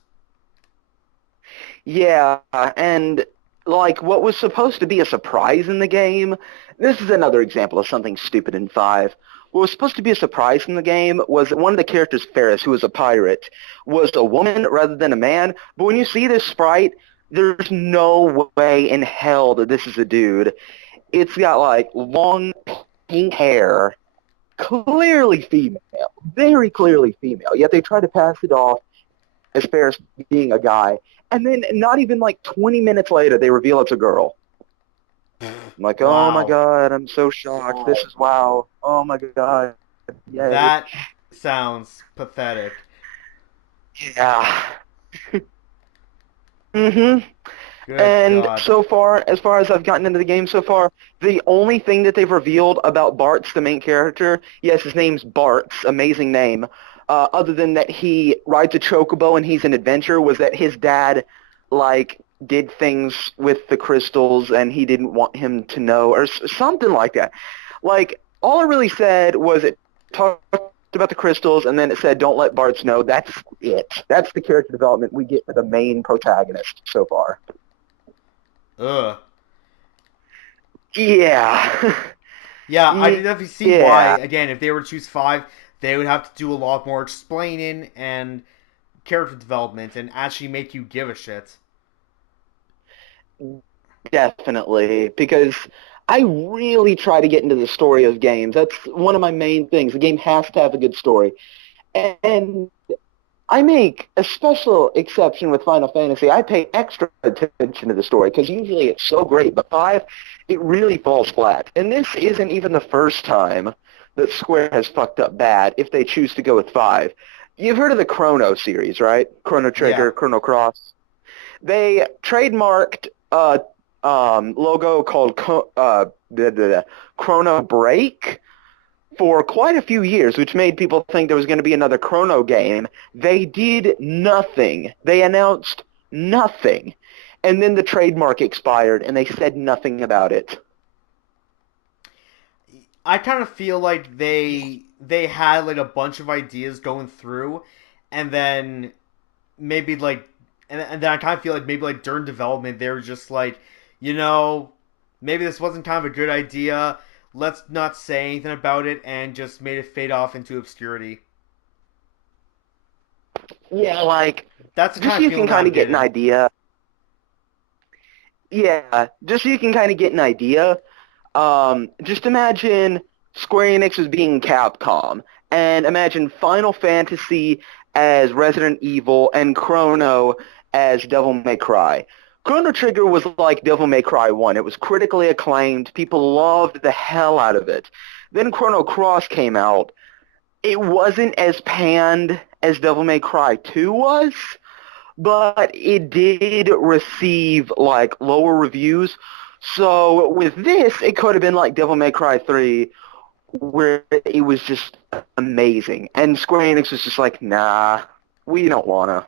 Yeah, and like what was supposed to be a surprise in the game, this is another example of something stupid in 5. What was supposed to be a surprise in the game was that one of the characters, Ferris, who was a pirate, was a woman rather than a man. But when you see this sprite, there's no way in hell that this is a dude. It's got like long pink hair, clearly female, very clearly female. Yet they try to pass it off as Ferris being a guy. And then not even like 20 minutes later, they reveal it's a girl. I'm like, Wow. Oh my god, I'm so shocked. This is wow. Oh my god. Yeah. That sounds pathetic. Yeah. Mm-hmm. Good and God. So far, as far as I've gotten into the game so far, the only thing that they've revealed about Bart's the main character, yes, his name's Bart's, amazing name, other than that he rides a chocobo and he's an adventurer, was that his dad, like, did things with the crystals and he didn't want him to know, or something like that. Like, all it really said was it talked about the crystals, and then it said, don't let Bart's know. That's it. That's the character development we get for the main protagonist so far. Ugh. Yeah. Yeah, I can definitely see why, again, if they were to choose 5, they would have to do a lot more explaining and character development and actually make you give a shit. Definitely, because I really try to get into the story of games. That's one of my main things. The game has to have a good story. And I make a special exception with Final Fantasy. I pay extra attention to the story because usually it's so great, but 5, it really falls flat. And this isn't even the first time that Square has fucked up bad if they choose to go with 5. You've heard of the Chrono series, right? Chrono Yeah. Trigger, Chrono Cross. They trademarked a logo called Chrono Break for quite a few years, which made people think there was going to be another Chrono game. They did nothing. They announced nothing. And then the trademark expired, and they said nothing about it. I kind of feel like they had like a bunch of ideas going through, and then maybe like, and then I kind of feel like maybe like during development they were just like, you know, maybe this wasn't kind of a good idea. Let's not say anything about it, and just made it fade off into obscurity. Yeah, like, That's the just kind so of you can feeling that kind I'm of get an getting. idea. Yeah, just so you can kind of get an idea. Just imagine Square Enix as being Capcom, and imagine Final Fantasy as Resident Evil and Chrono as Devil May Cry. Chrono Trigger was like Devil May Cry 1. It was critically acclaimed. People loved the hell out of it. Then Chrono Cross came out. It wasn't as panned as Devil May Cry 2 was, but it did receive like lower reviews. So with this, it could have been like Devil May Cry 3, where it was just amazing. And Square Enix was just like, nah, we don't wanna.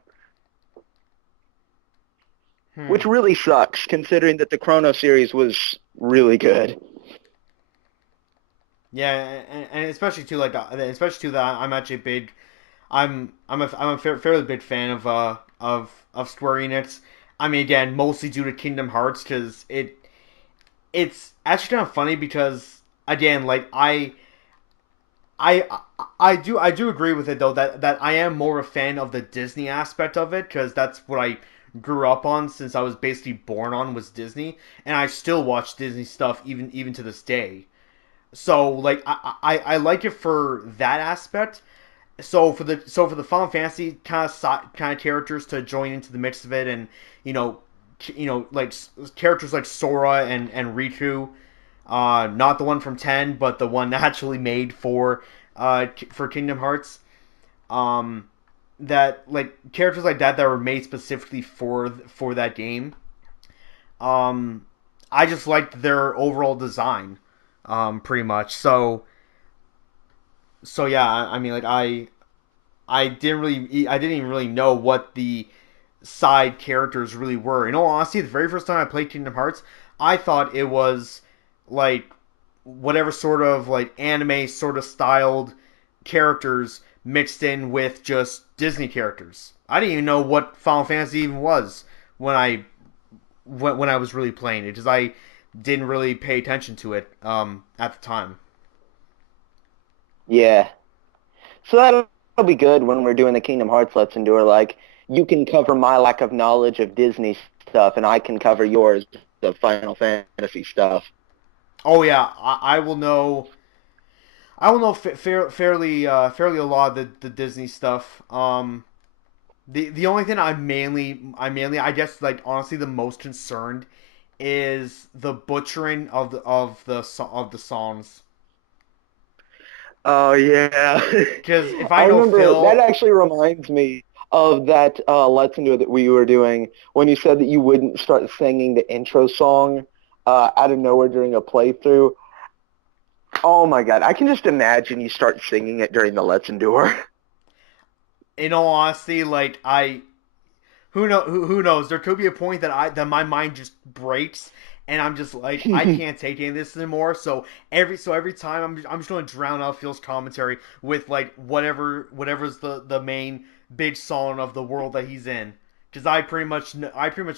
Hmm. Which really sucks, considering that the Chrono series was really good. Yeah, and especially too like especially too that I'm actually a big I'm a fairly big fan of Square Enix. I mean, again, mostly due to Kingdom Hearts because it's actually kind of funny because again, like I I do agree with it though that I am more a fan of the Disney aspect of it because that's what I grew up on since I was basically born on was Disney, and I still watch Disney stuff even to this day. So like I like it for that aspect. So for the Final Fantasy kind of characters to join into the mix of it, and you know, like characters like Sora and Riku, not the one from 10, but the one naturally made for Kingdom Hearts. Um, that like characters like that were made specifically for that game. Um, I just liked their overall design, pretty much. So yeah, I mean like I didn't even really know what the side characters really were. In all honesty, the very first time I played Kingdom Hearts, I thought it was like whatever sort of like anime sort of styled characters mixed in with just Disney characters. I didn't even know what Final Fantasy even was when I was really playing it because I didn't really pay attention to it at the time. Yeah. So that'll be good when we're doing the Kingdom Hearts Let's Endure. Like, you can cover my lack of knowledge of Disney stuff, and I can cover yours of Final Fantasy stuff. Oh yeah, I will know. I will know fairly a lot of the Disney stuff. The only thing I mainly I guess like honestly the most concerned is the butchering of the songs. Oh yeah. Because if I I know remember that Phil, actually reminds me of that Let's Do that we were doing when you said that you wouldn't start singing the intro song out of nowhere during a playthrough. Oh my God, I can just imagine you start singing it during the Let's Endure. in all honesty, like who knows? There could be a point that my mind just breaks, and I'm just like I can't take any of this anymore. So every time I'm just going to drown out Phil's commentary with like whatever's the main big song of the world that he's in, because I pretty much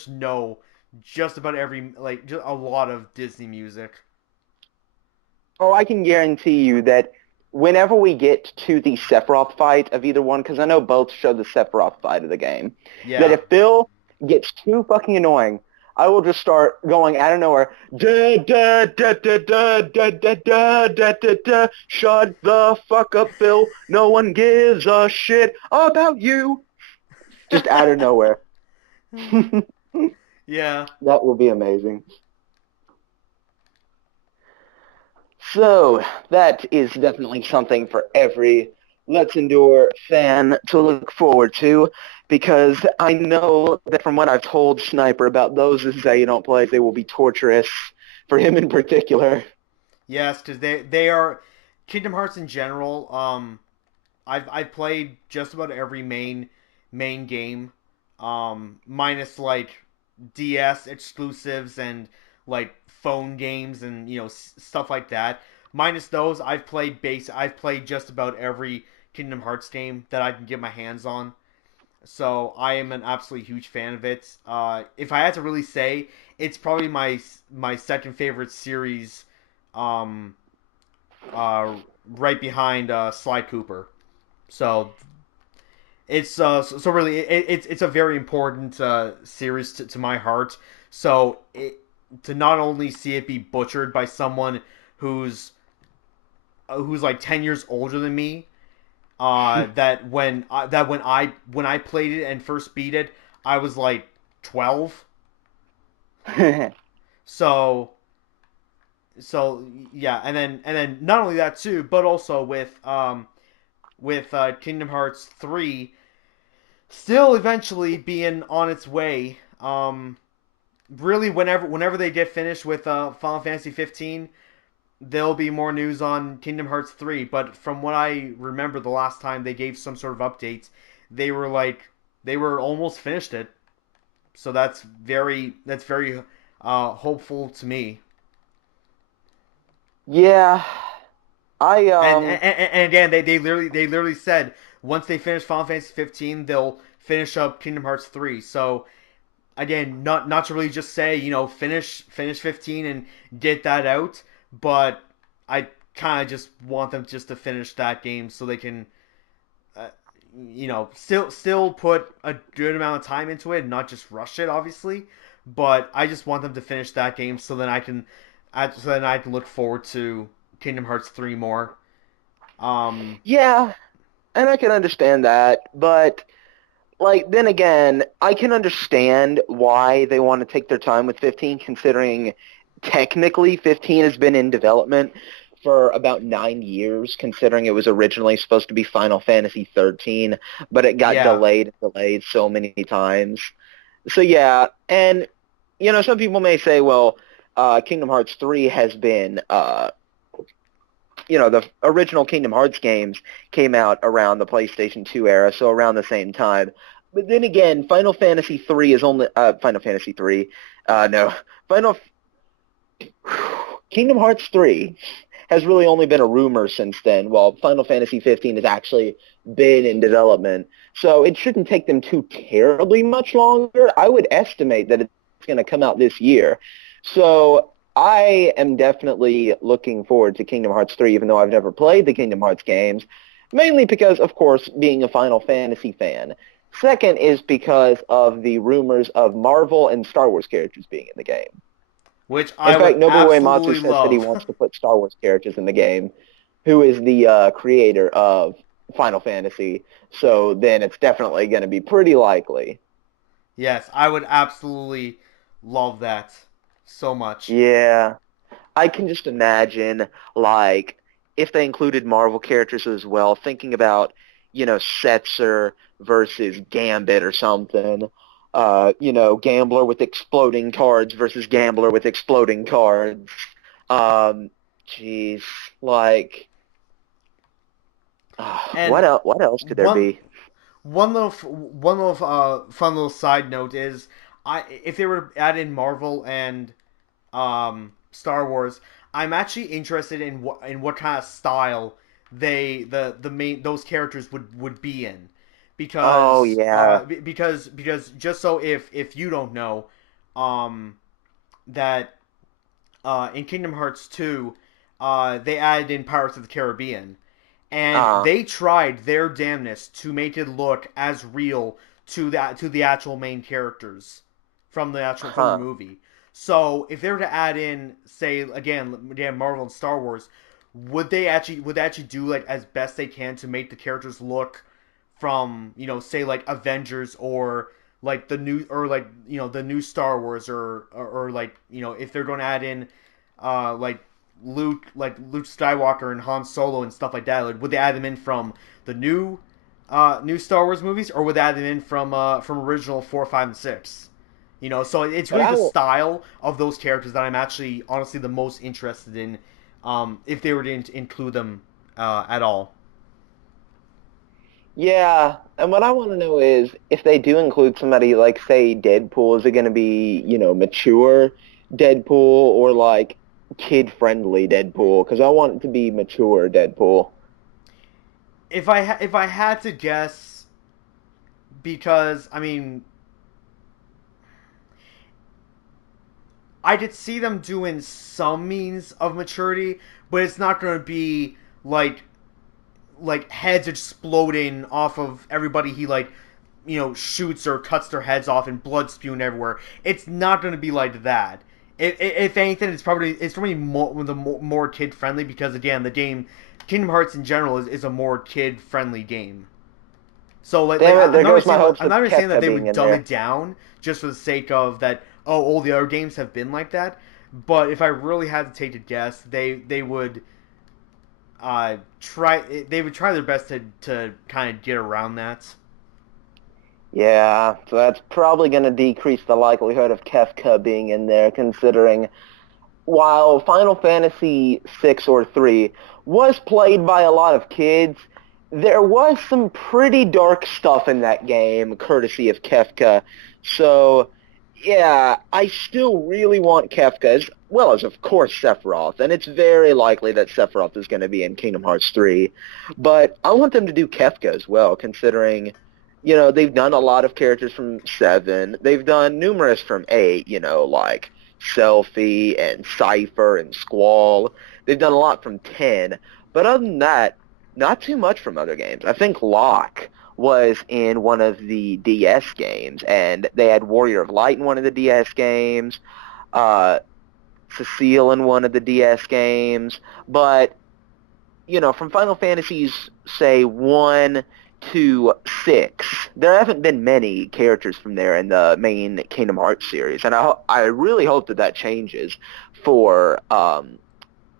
know just about every like just a lot of Disney music. Oh, I can guarantee you that whenever we get to the Sephiroth fight of either one, because I know both show the Sephiroth fight of the game, that Yeah. if Phil gets too fucking annoying, I will just start going out of nowhere, da da da da da da da da da da da. Shut the fuck up, Phil. No one gives a shit about you. Just out of nowhere. Yeah. That will be amazing. So that is definitely something for every Let's Endure fan to look forward to because I know that from what I've told Sniper about those that you don't play, they will be torturous for him in particular. Yes, because they are Kingdom Hearts in general. I've played just about every main game, minus like DS exclusives and like phone games and stuff like that. Minus those, I've played just about every Kingdom Hearts game that I can get my hands on. So I am an absolutely huge fan of it. If I had to really say, it's probably my second favorite series, um, uh, right behind Sly Cooper. So really it's a very important series to my heart. So to not only see it be butchered by someone who's who's like 10 years older than me, when I played it and first beat it, I was like 12. So yeah, and then not only that too, but also with Kingdom Hearts 3 still eventually being on its way. Really, whenever they get finished with Final Fantasy 15, there'll be more news on Kingdom Hearts 3. But from what I remember, the last time they gave some sort of updates, they were like they were almost finished it. So that's very hopeful to me. Yeah, I And again, they literally said once they finish Final Fantasy 15, they'll finish up Kingdom Hearts 3. So again, not to really just say finish 15 and get that out, but I kind of just want them just to finish that game so they can uh, still put a good amount of time into it and not just rush it, obviously. But I just want them to finish that game so then I can look forward to Kingdom Hearts 3 more. Um, yeah, and I can understand that, but like then again, I can understand why they want to take their time with 15, considering technically 15 has been in development for about 9 years, considering it was originally supposed to be Final Fantasy 13, but it got yeah, delayed so many times. So yeah, and some people may say, well, Kingdom Hearts 3 has been the original Kingdom Hearts games came out around the PlayStation 2 era, so around the same time. But then again, Final Fantasy 3, no, Final Kingdom Hearts 3 has really only been a rumor since then, while Final Fantasy 15 has actually been in development. So it shouldn't take them too terribly much longer. I would estimate that it's going to come out this year. So I am definitely looking forward to Kingdom Hearts 3, even though I've never played the Kingdom Hearts games, mainly because, of course, being a Final Fantasy fan. Second is because of the rumors of Marvel and Star Wars characters being in the game. which In I would fact, Nobuo Uematsu absolutely says that he love. wants to put Star Wars characters in the game, who is the creator of Final Fantasy. So then it's definitely going to be pretty likely. Yes, I would absolutely love that so much. Yeah, I can just imagine, like, if they included Marvel characters as well, thinking about, Setzer versus Gambit or something. Gambler with exploding cards versus gambler with exploding cards. Um, Jeez, like, what And else? What else could there one be? one little fun little side note is I if they were to add in Marvel and Star Wars, I'm actually interested in what kind of style the main those characters would be in, Oh because yeah. just so if you don't know, um that in Kingdom Hearts 2, they added in Pirates of the Caribbean, and Uh, they tried their damnness to make it look as real to the actual main characters from the huh. movie. So if they were to add in, say again Marvel and Star Wars, would they actually do like as best they can to make the characters look from say like Avengers or like the new Star Wars or like if they're going to add in like Luke Skywalker and Han Solo and stuff like that? Like, would they add them in from the new Star Wars movies, or would they add them in from original 4, 5, and 6? So it's But really I the will, style of those characters that I'm actually honestly the most interested in, if they were to include them at all. yeah, and what I want to know is if they do include somebody like, say, Deadpool, is it going to be, mature Deadpool or like kid-friendly Deadpool? Because I want it to be mature Deadpool. If I had to guess, because I mean, I could see them doing some means of maturity, but it's not going to be like heads exploding off of everybody he shoots or cuts their heads off and blood spewing everywhere. It's not going to be like that. If anything, it's probably more kid friendly, because again, the game Kingdom Hearts in general is a more kid friendly game. So Damn it, I'm there not even goes my saying hopes I'm of not even saying that they Kefka being would in dumb there. it down just for the sake of that. Oh, all the other games have been like that. But if I really had to take a guess, they would try their best to kind of get around that. Yeah, so that's probably going to decrease the likelihood of Kefka being in there, considering while Final Fantasy 6 or 3 was played by a lot of kids, there was some pretty dark stuff in that game, courtesy of Kefka. So, yeah, I still really want Kefka, as well as, of course, Sephiroth, and it's very likely that Sephiroth is going to be in Kingdom Hearts 3. But I want them to do Kefka as well, considering, they've done a lot of characters from 7. They've done numerous from 8, like Selphie and Cypher and Squall. They've done a lot from 10. But other than that, not too much from other games. I think Locke was in one of the DS games, and they had Warrior of Light in one of the DS games, uh, Cecile in one of the DS games. But, from Final Fantasies, say, 1 to 6, there haven't been many characters from there in the main Kingdom Hearts series, and I really hope that that changes for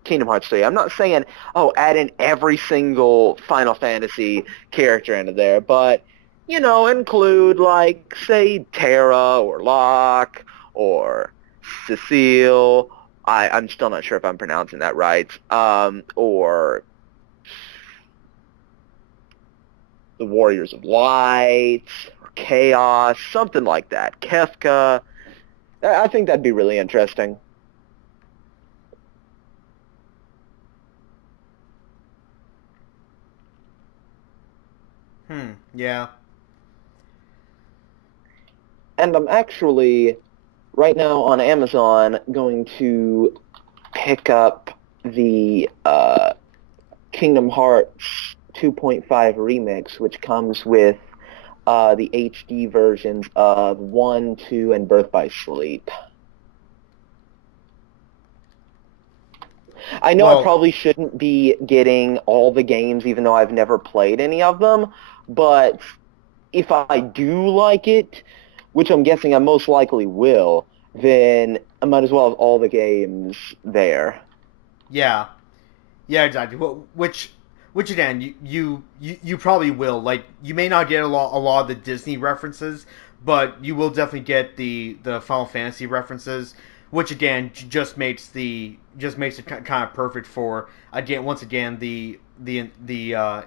Kingdom Hearts 3. I'm not saying, oh, add in every single Final Fantasy character into there, but, include, like, say, Terra or Locke or Cecile. I'm still not sure if I'm pronouncing that right. Or the Warriors of Light or Chaos, something like that. Kefka. I think that'd be really interesting. Yeah. And I'm actually right now on Amazon going to pick up the Kingdom Hearts 2.5 remix, which comes with the HD versions of 1, 2, and Birth by Sleep. I know I Well, probably shouldn't be getting all the games, even though I've never played any of them, but if I do like it, which I'm guessing I most likely will, then I might as well have all the games there. yeah. Yeah, exactly. Which again, you probably will. Like, you may not get a lot of the Disney references, but you will definitely get the Final Fantasy references, which again just makes it kind of perfect for, again, once again, the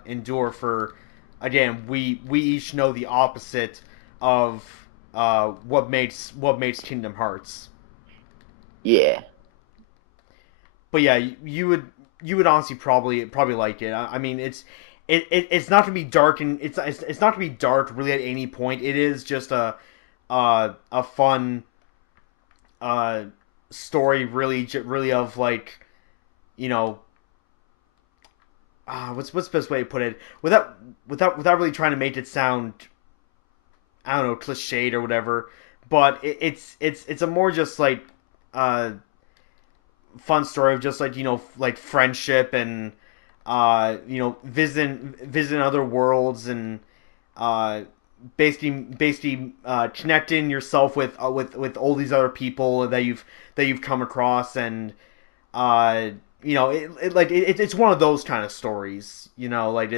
endure for, again, we each know the opposite of what makes Kingdom Hearts. Yeah. But yeah, you would honestly probably like it. I mean, it's not gonna be dark, and it's not gonna be dark really at any point. It is just a fun uh story, really of, like, you know what's the best way to put it, without really trying to make it sound, I don't know, cliched or whatever. But it's a more just like uh fun story of just, like, like friendship and visiting other worlds, and uh basically connecting yourself with all these other people that you've come across, and uh it's one of those kind of stories. Like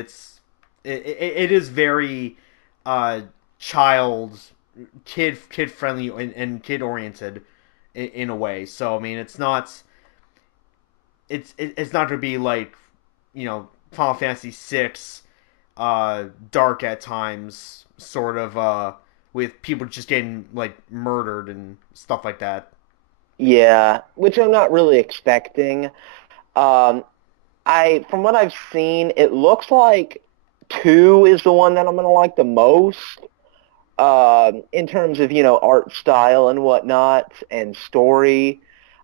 it is very uh child kid friendly and kid oriented in a way. So I mean, it's not going to be like Final Fantasy VI, dark at times, sort of with people just getting like murdered and stuff like that. Yeah, which I'm not really expecting. Um, from what I've seen, it looks like two is the one that I'm gonna like the most. In terms of, art style and whatnot and story.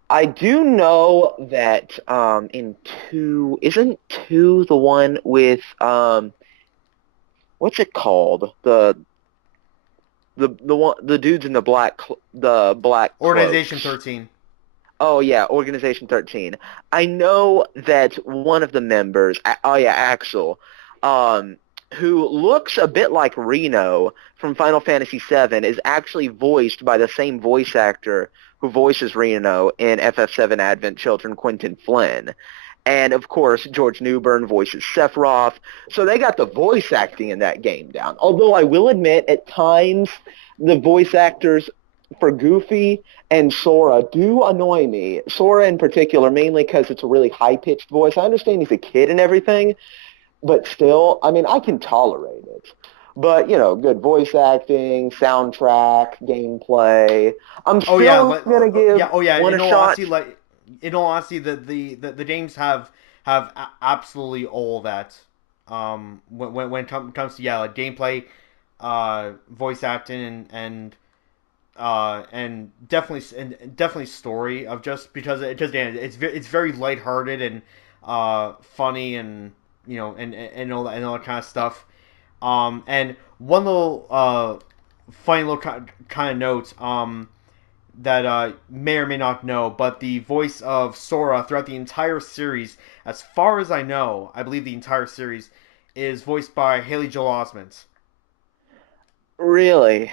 I do know that in two, isn't two the one with what's it called? The dudes in the black Organization cloaks. 13. Oh yeah, Organization 13. I know that one of the members, oh yeah, Axel, um, who looks a bit like Reno from Final Fantasy VII, is actually voiced by the same voice actor who voices Reno in FF7 Advent Children, Quentin Flynn. And of course, George Newbern voices Sephiroth. So they got the voice acting in that game down. Although I will admit, at times, the voice actors for Goofy and Sora do annoy me. Sora in particular, mainly because it's a really high-pitched voice. I understand he's a kid and everything, but still, I mean, I can tolerate it. But, good voice acting, soundtrack, gameplay. I'm Oh yeah, still gonna give oh yeah. one a shot. In all honesty, the games have absolutely all that. When it comes to like gameplay, voice acting, and definitely story of just because it's very lighthearted and funny and and all that kind of stuff. And one little funny little kind of note that may or may not know, but the voice of Sora throughout the entire series, as far as I know, I believe the entire series is voiced by Haley Joel Osment. Really?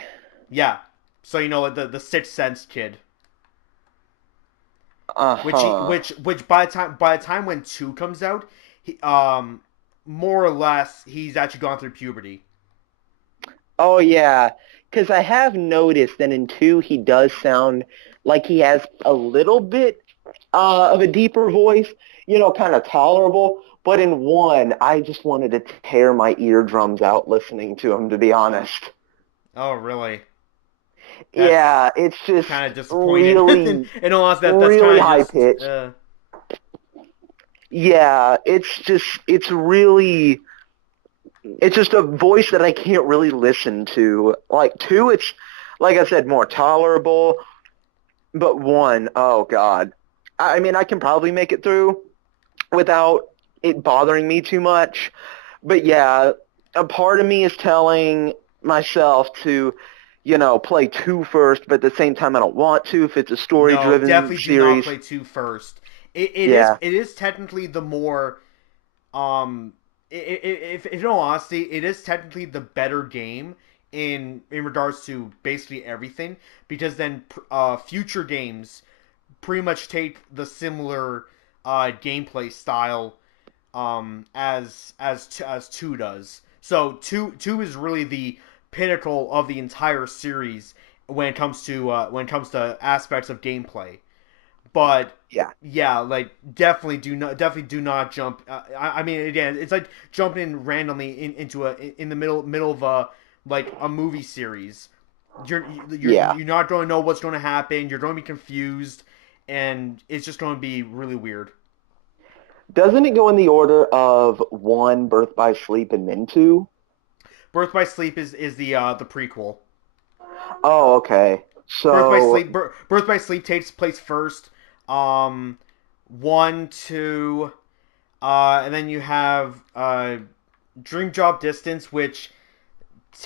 Yeah, so like the Sixth Sense kid, Uh-huh. which by the time when two comes out, he, more or less he's actually gone through puberty. Oh yeah, because I have noticed that in two he does sound like he has a little bit of a deeper voice, kind of tolerable. But in one, I just wanted to tear my eardrums out listening to him, to be honest. Oh really? That's Yeah, it's just kind of disappointing. really, In all honesty, that's really kind of high just pitched. Yeah, it's just a voice that I can't really listen to. Like two, it's like I said, more tolerable. But one, oh God. I mean, I can probably make it through without it bothering me too much. But yeah, a part of me is telling myself to, play two first, but at the same time, I don't want to if it's a No, story-driven definitely do not series. play two first. Yeah, It is technically the more if in all honesty, it is technically the better game in regards to basically everything because then future games pretty much take the similar gameplay style as two does. So two is really the pinnacle of the entire series when it comes to aspects of gameplay. But yeah. yeah, like definitely do not jump. I mean, again, it's like jumping in randomly into in the middle of a like a movie series. Yeah. You're not going to know what's going to happen. You're going to be confused, and it's just going to be really weird. Doesn't it go in the order of one, Birth by Sleep, and then two? Birth by Sleep is the prequel. Oh, okay. So, Birth by Sleep takes place first. Um, one, two, and then you have Dream Job Distance, which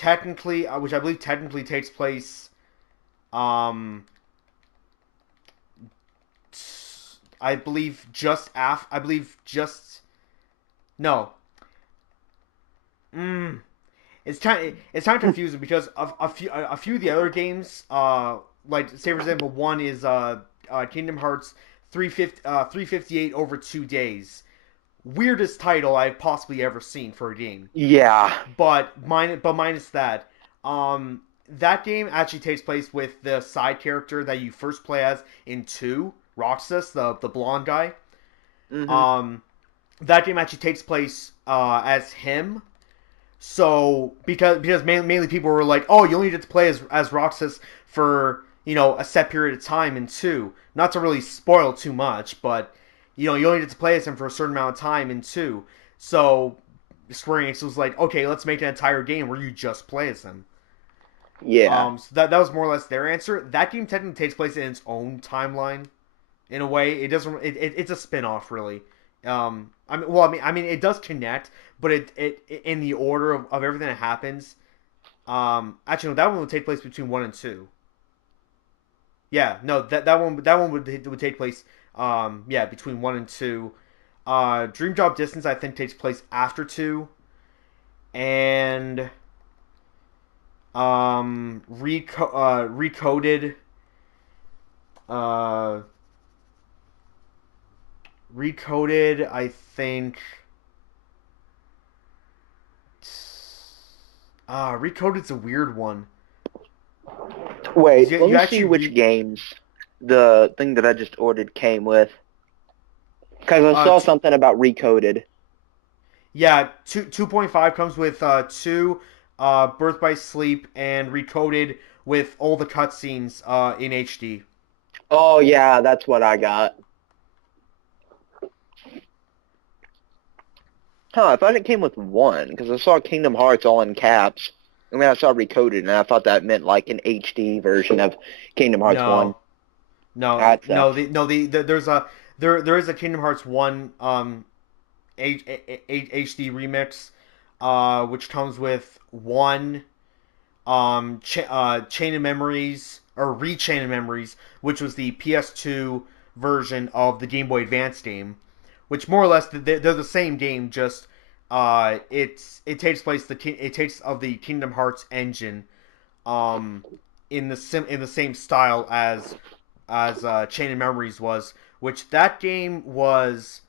I believe technically takes place. Um, I believe just af. I believe just no. Mm, it's kind of confusing because of a few of the other games. Like say for example, one is Kingdom Hearts 358 over 2 days. Weirdest title I've possibly ever seen for a game. Yeah. Minus that, that game actually takes place with the side character that you first play as in 2, Roxas, the blonde guy. Hmm. Um, that game actually takes place as him. So because mainly people were like, oh, you only get to play as Roxas for a set period of time in 2. Not to really spoil too much, but you only get to play as him for a certain amount of time in 2. So Square Enix was like, okay, let's make an entire game where you just play as him. Yeah. So that was more or less their answer. That game technically takes place in its own timeline, in a way. It doesn't. It's a spin-off, really. It does connect, but it in the order of everything that happens. Actually, no, that one would take place between 1 and 2. Yeah, no, that one would take place. Yeah, between 1 and 2. Dream Job Distance, I think, takes place after 2, and recoded. Uh, Recoded, I think. Recoded's a weird one. Wait, let You me see actually which games the thing that I just ordered came with. Because I saw something about Recoded. Yeah, 2.5 comes with 2, Birth by Sleep, and Recoded with all the cutscenes in HD. Oh, yeah, that's what I got. Huh, I thought it came with 1, because I saw Kingdom Hearts all in caps. I mean, I saw Recoded, and I thought that meant like an HD version of Kingdom Hearts 1. No, no, That no. sucks. There is a Kingdom Hearts 1 HD remix, which comes with 1 Chain of Memories, or Rechain of Memories, which was the PS2 version of the Game Boy Advance game, which more or less they're the same game, just it takes of the Kingdom Hearts engine, um in the same style as Chain of Memories was, which that game was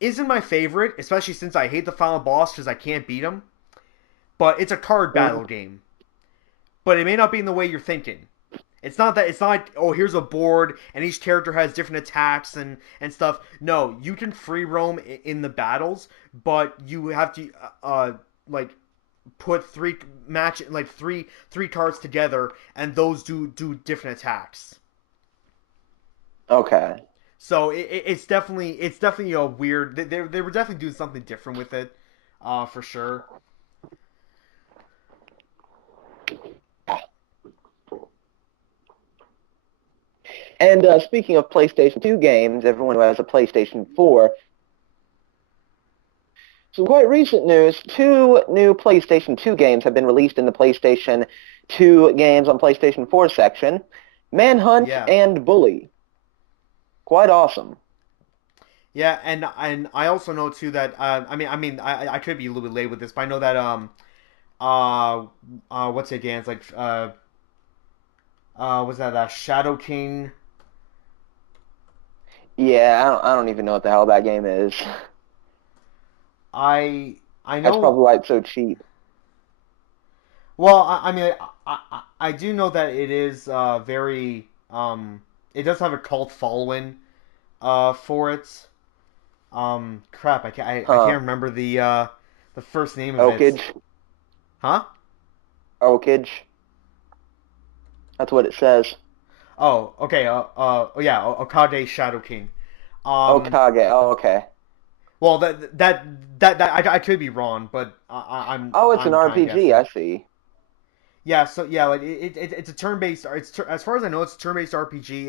isn't my favorite, especially since I hate the final boss because I can't beat him. But it's a card battle game. But it may not be in the way you're thinking. It's not like, oh, here's a board and each character has different attacks and stuff. No, you can free roam in the battles, but you have to like put three cards together, and those do different attacks. Okay. So it's definitely a weird. They were definitely doing something different with it, for sure. And speaking of PlayStation 2 games, everyone who has a PlayStation 4, some quite recent news, 2 new PlayStation 2 games have been released in the PlayStation 2 games on PlayStation 4 section. Manhunt Yeah, and Bully. Quite awesome. yeah, and I also know too that I could be a little bit late with this, but I know that what's it again? It's like what's that? Shadow King. Yeah, I don't even know what the hell that game is. I That's know. probably why it's so cheap. Well, I do know that it is very it does have a cult following for it. Crap, I Huh. can't remember the first name of it. Oakage. Huh? Oakage. That's what it says. Oh, okay. Oh yeah, Okage Shadow King. Um, Okage. Oh, okay. well, I could be wrong, but Oh, it's an I'm kind of RPG. guessing. I see. Yeah, so yeah, like it's a turn-based. As far as I know, it's a turn-based RPG.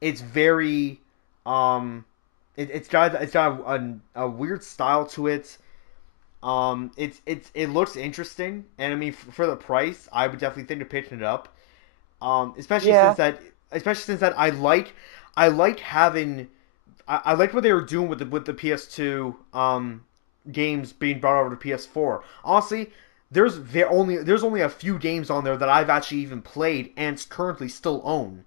It's very it's got a weird style to it. It looks interesting, and I mean for the price, I would definitely think of picking it up. Especially Yeah. since that I like having I liked what they were doing with the PS2 games being brought over to PS4. Honestly, there's only a few games on there that I've actually even played and currently still own.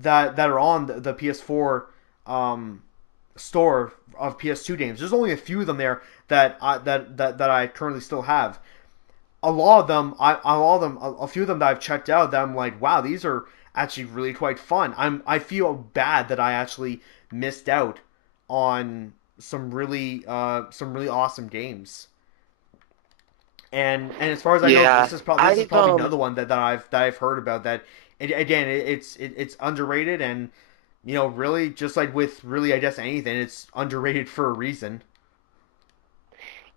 that are on the PS4 store of PS2 games. There's only a few of them there that I currently still have. A few of them that I've checked out that I'm like, wow, these are actually really quite fun. I feel bad that I actually missed out on some really awesome games. And as far as I know, Yeah, this is I've probably another one that I've heard about that. Again, it's underrated, and really just like with really I guess anything, it's underrated for a reason.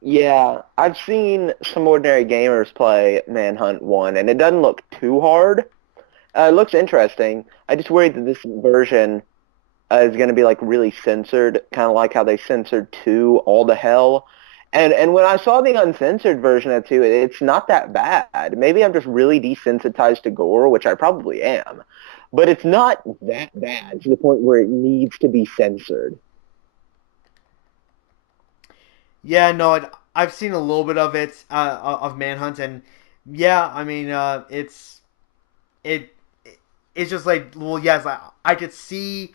yeah, I've seen some ordinary gamers play Manhunt 1, and it doesn't look too hard. It looks interesting. I just worried that this version is going to be like really censored, kind of like how they censored 2 all to hell. And when I saw the uncensored version of 2, it's not that bad. Maybe I'm just really desensitized to gore, which I probably am. But it's not that bad to the point where it needs to be censored. Yeah, no, I've seen a little bit of it of Manhunt, and yeah, I mean, it it's just like, well, yes, I could see.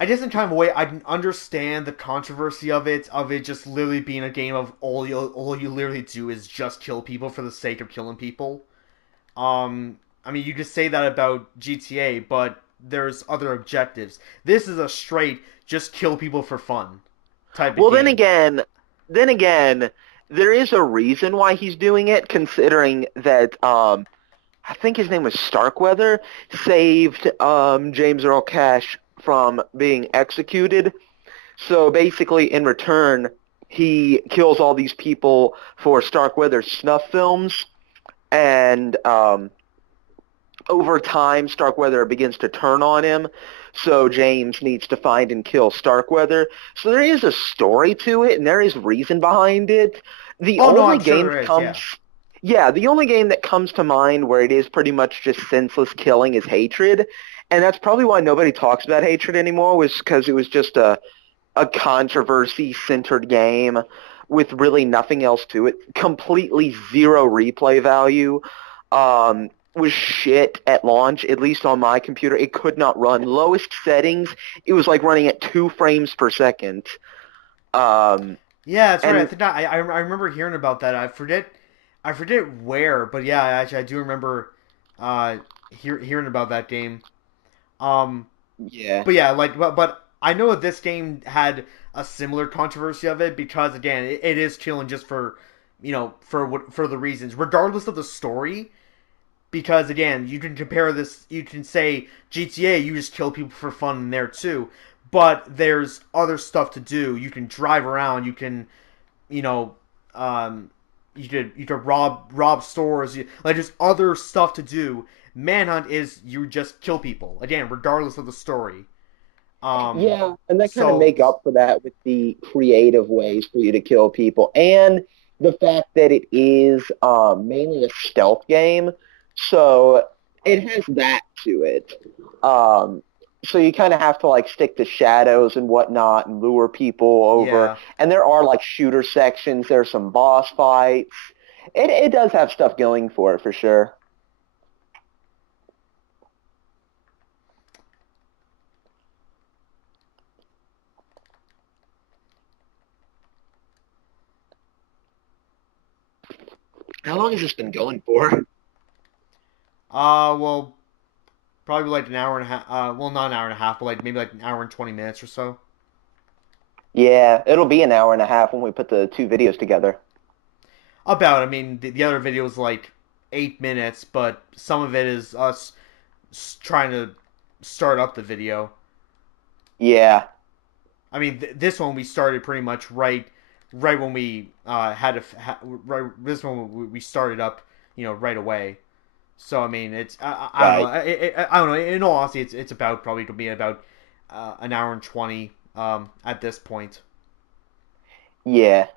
I guess in kind of a way, I can understand the controversy of it just literally being a game of all you literally do is just kill people for the sake of killing people. I mean, you could say that about GTA, but there's other objectives. This is a straight just kill people for fun type of Well, game. then again, there is a reason why he's doing it, considering that I think his name was Starkweather, saved James Earl Cash from being executed. So basically, in return, he kills all these people for Starkweather's snuff films, and over time, Starkweather begins to turn on him. So James needs to find and kill Starkweather. So there is a story to it, and there is reason behind it. The Oh no, only I'm sure game there that is. Yeah. comes yeah, the only game that comes to mind where it is pretty much just senseless killing is Hatred, and that's probably why nobody talks about Hatred anymore, was because it was just a controversy-centered game with really nothing else to it, completely zero replay value. Was shit at launch, at least on my computer. It could not run. Lowest settings, it was like running at 2 frames per second. Um, Yeah, that's right. I and think I remember hearing about that. I forget where, but yeah, actually I do remember uh hearing about that game. Um, yeah, but yeah, but I know that this game had a similar controversy of it because again, it is chilling just for for the reasons, regardless of the story. Because again, you can compare this. You can say GTA, you just kill people for fun in there too, but there's other stuff to do. You can drive around. You can, you know, um, you could rob stores. Like there's other stuff to do. Manhunt is you just kill people again, regardless of the story. Um, yeah, and they kind of so make up for that with the creative ways for you to kill people, and the fact that it is mainly a stealth game, so it has that to it. Um, so you kind of have to like stick to shadows and whatnot and lure people over. yeah, And there are like shooter sections. There's some boss fights. It does have stuff going for it for sure. How long has this been going for? well, probably like an hour and a half. Well, not an hour and a half, but like maybe like an hour and 20 minutes or so. Yeah, it'll be an hour and a half when we put the 2 videos together. About, I mean, the other video is like 8 minutes, but some of it is us trying to start up the video. Yeah, I mean, this one we started pretty much right when we had to right. This one we started up, right away. So I mean, it's I don't know. right. I don't know. In all honesty, it's about probably to be about an hour and 20 at this point. Yeah.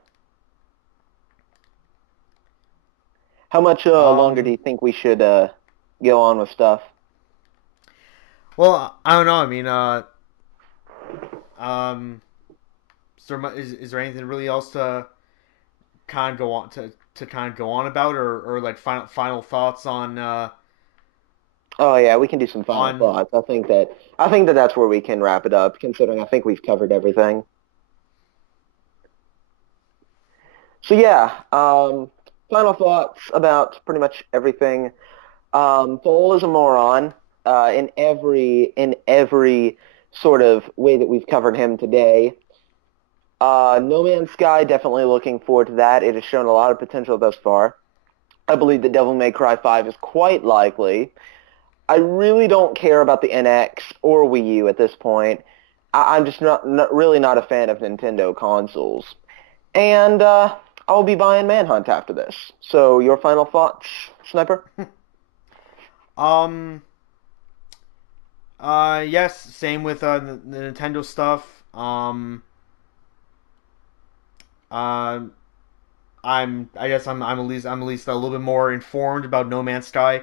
How much longer do Um, you think we should go on with stuff? well, I don't know. I mean, um, is there anything really else to kind of go on to kind of go on about, or like final thoughts on Oh yeah, we can do some final on. thoughts. I think that that's where we can wrap it up, considering I think we've covered everything. So yeah, final thoughts about pretty much everything. Paul is a moron in every sort of way that we've covered him today. No Man's Sky, definitely looking forward to that. It has shown a lot of potential thus far. I believe that Devil May Cry 5 is quite likely. I really don't care about the NX or Wii U at this point. I'm just really not a fan of Nintendo consoles. And I'll be buying Manhunt after this. So your final thoughts, Sniper? Um. Yes. Same with the Nintendo stuff. Uh, I guess I'm at least a little bit more informed about No Man's Sky.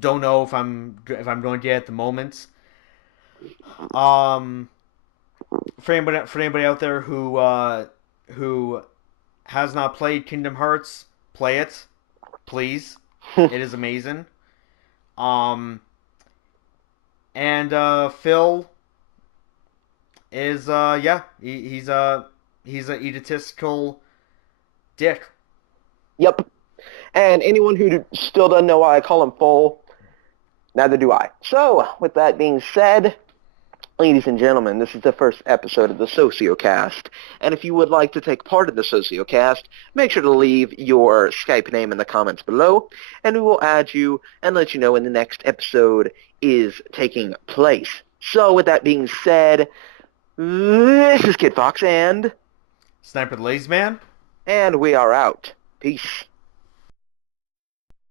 Don't know if I'm going to get at the moment. Um, for anybody out there who has not played Kingdom Hearts, play it, please. It is amazing. Um, and Phil is yeah, he's a egotistical dick. Yep. And anyone who still doesn't know why I call him full, neither do I. So, with that being said, ladies and gentlemen, this is the first episode of the Sociocast. And if you would like to take part in the Sociocast, make sure to leave your Skype name in the comments below, and we will add you and let you know when the next episode is taking place. So, with that being said, this is Kid Fox, and Sniper the Lazy Man. we are out. Peace.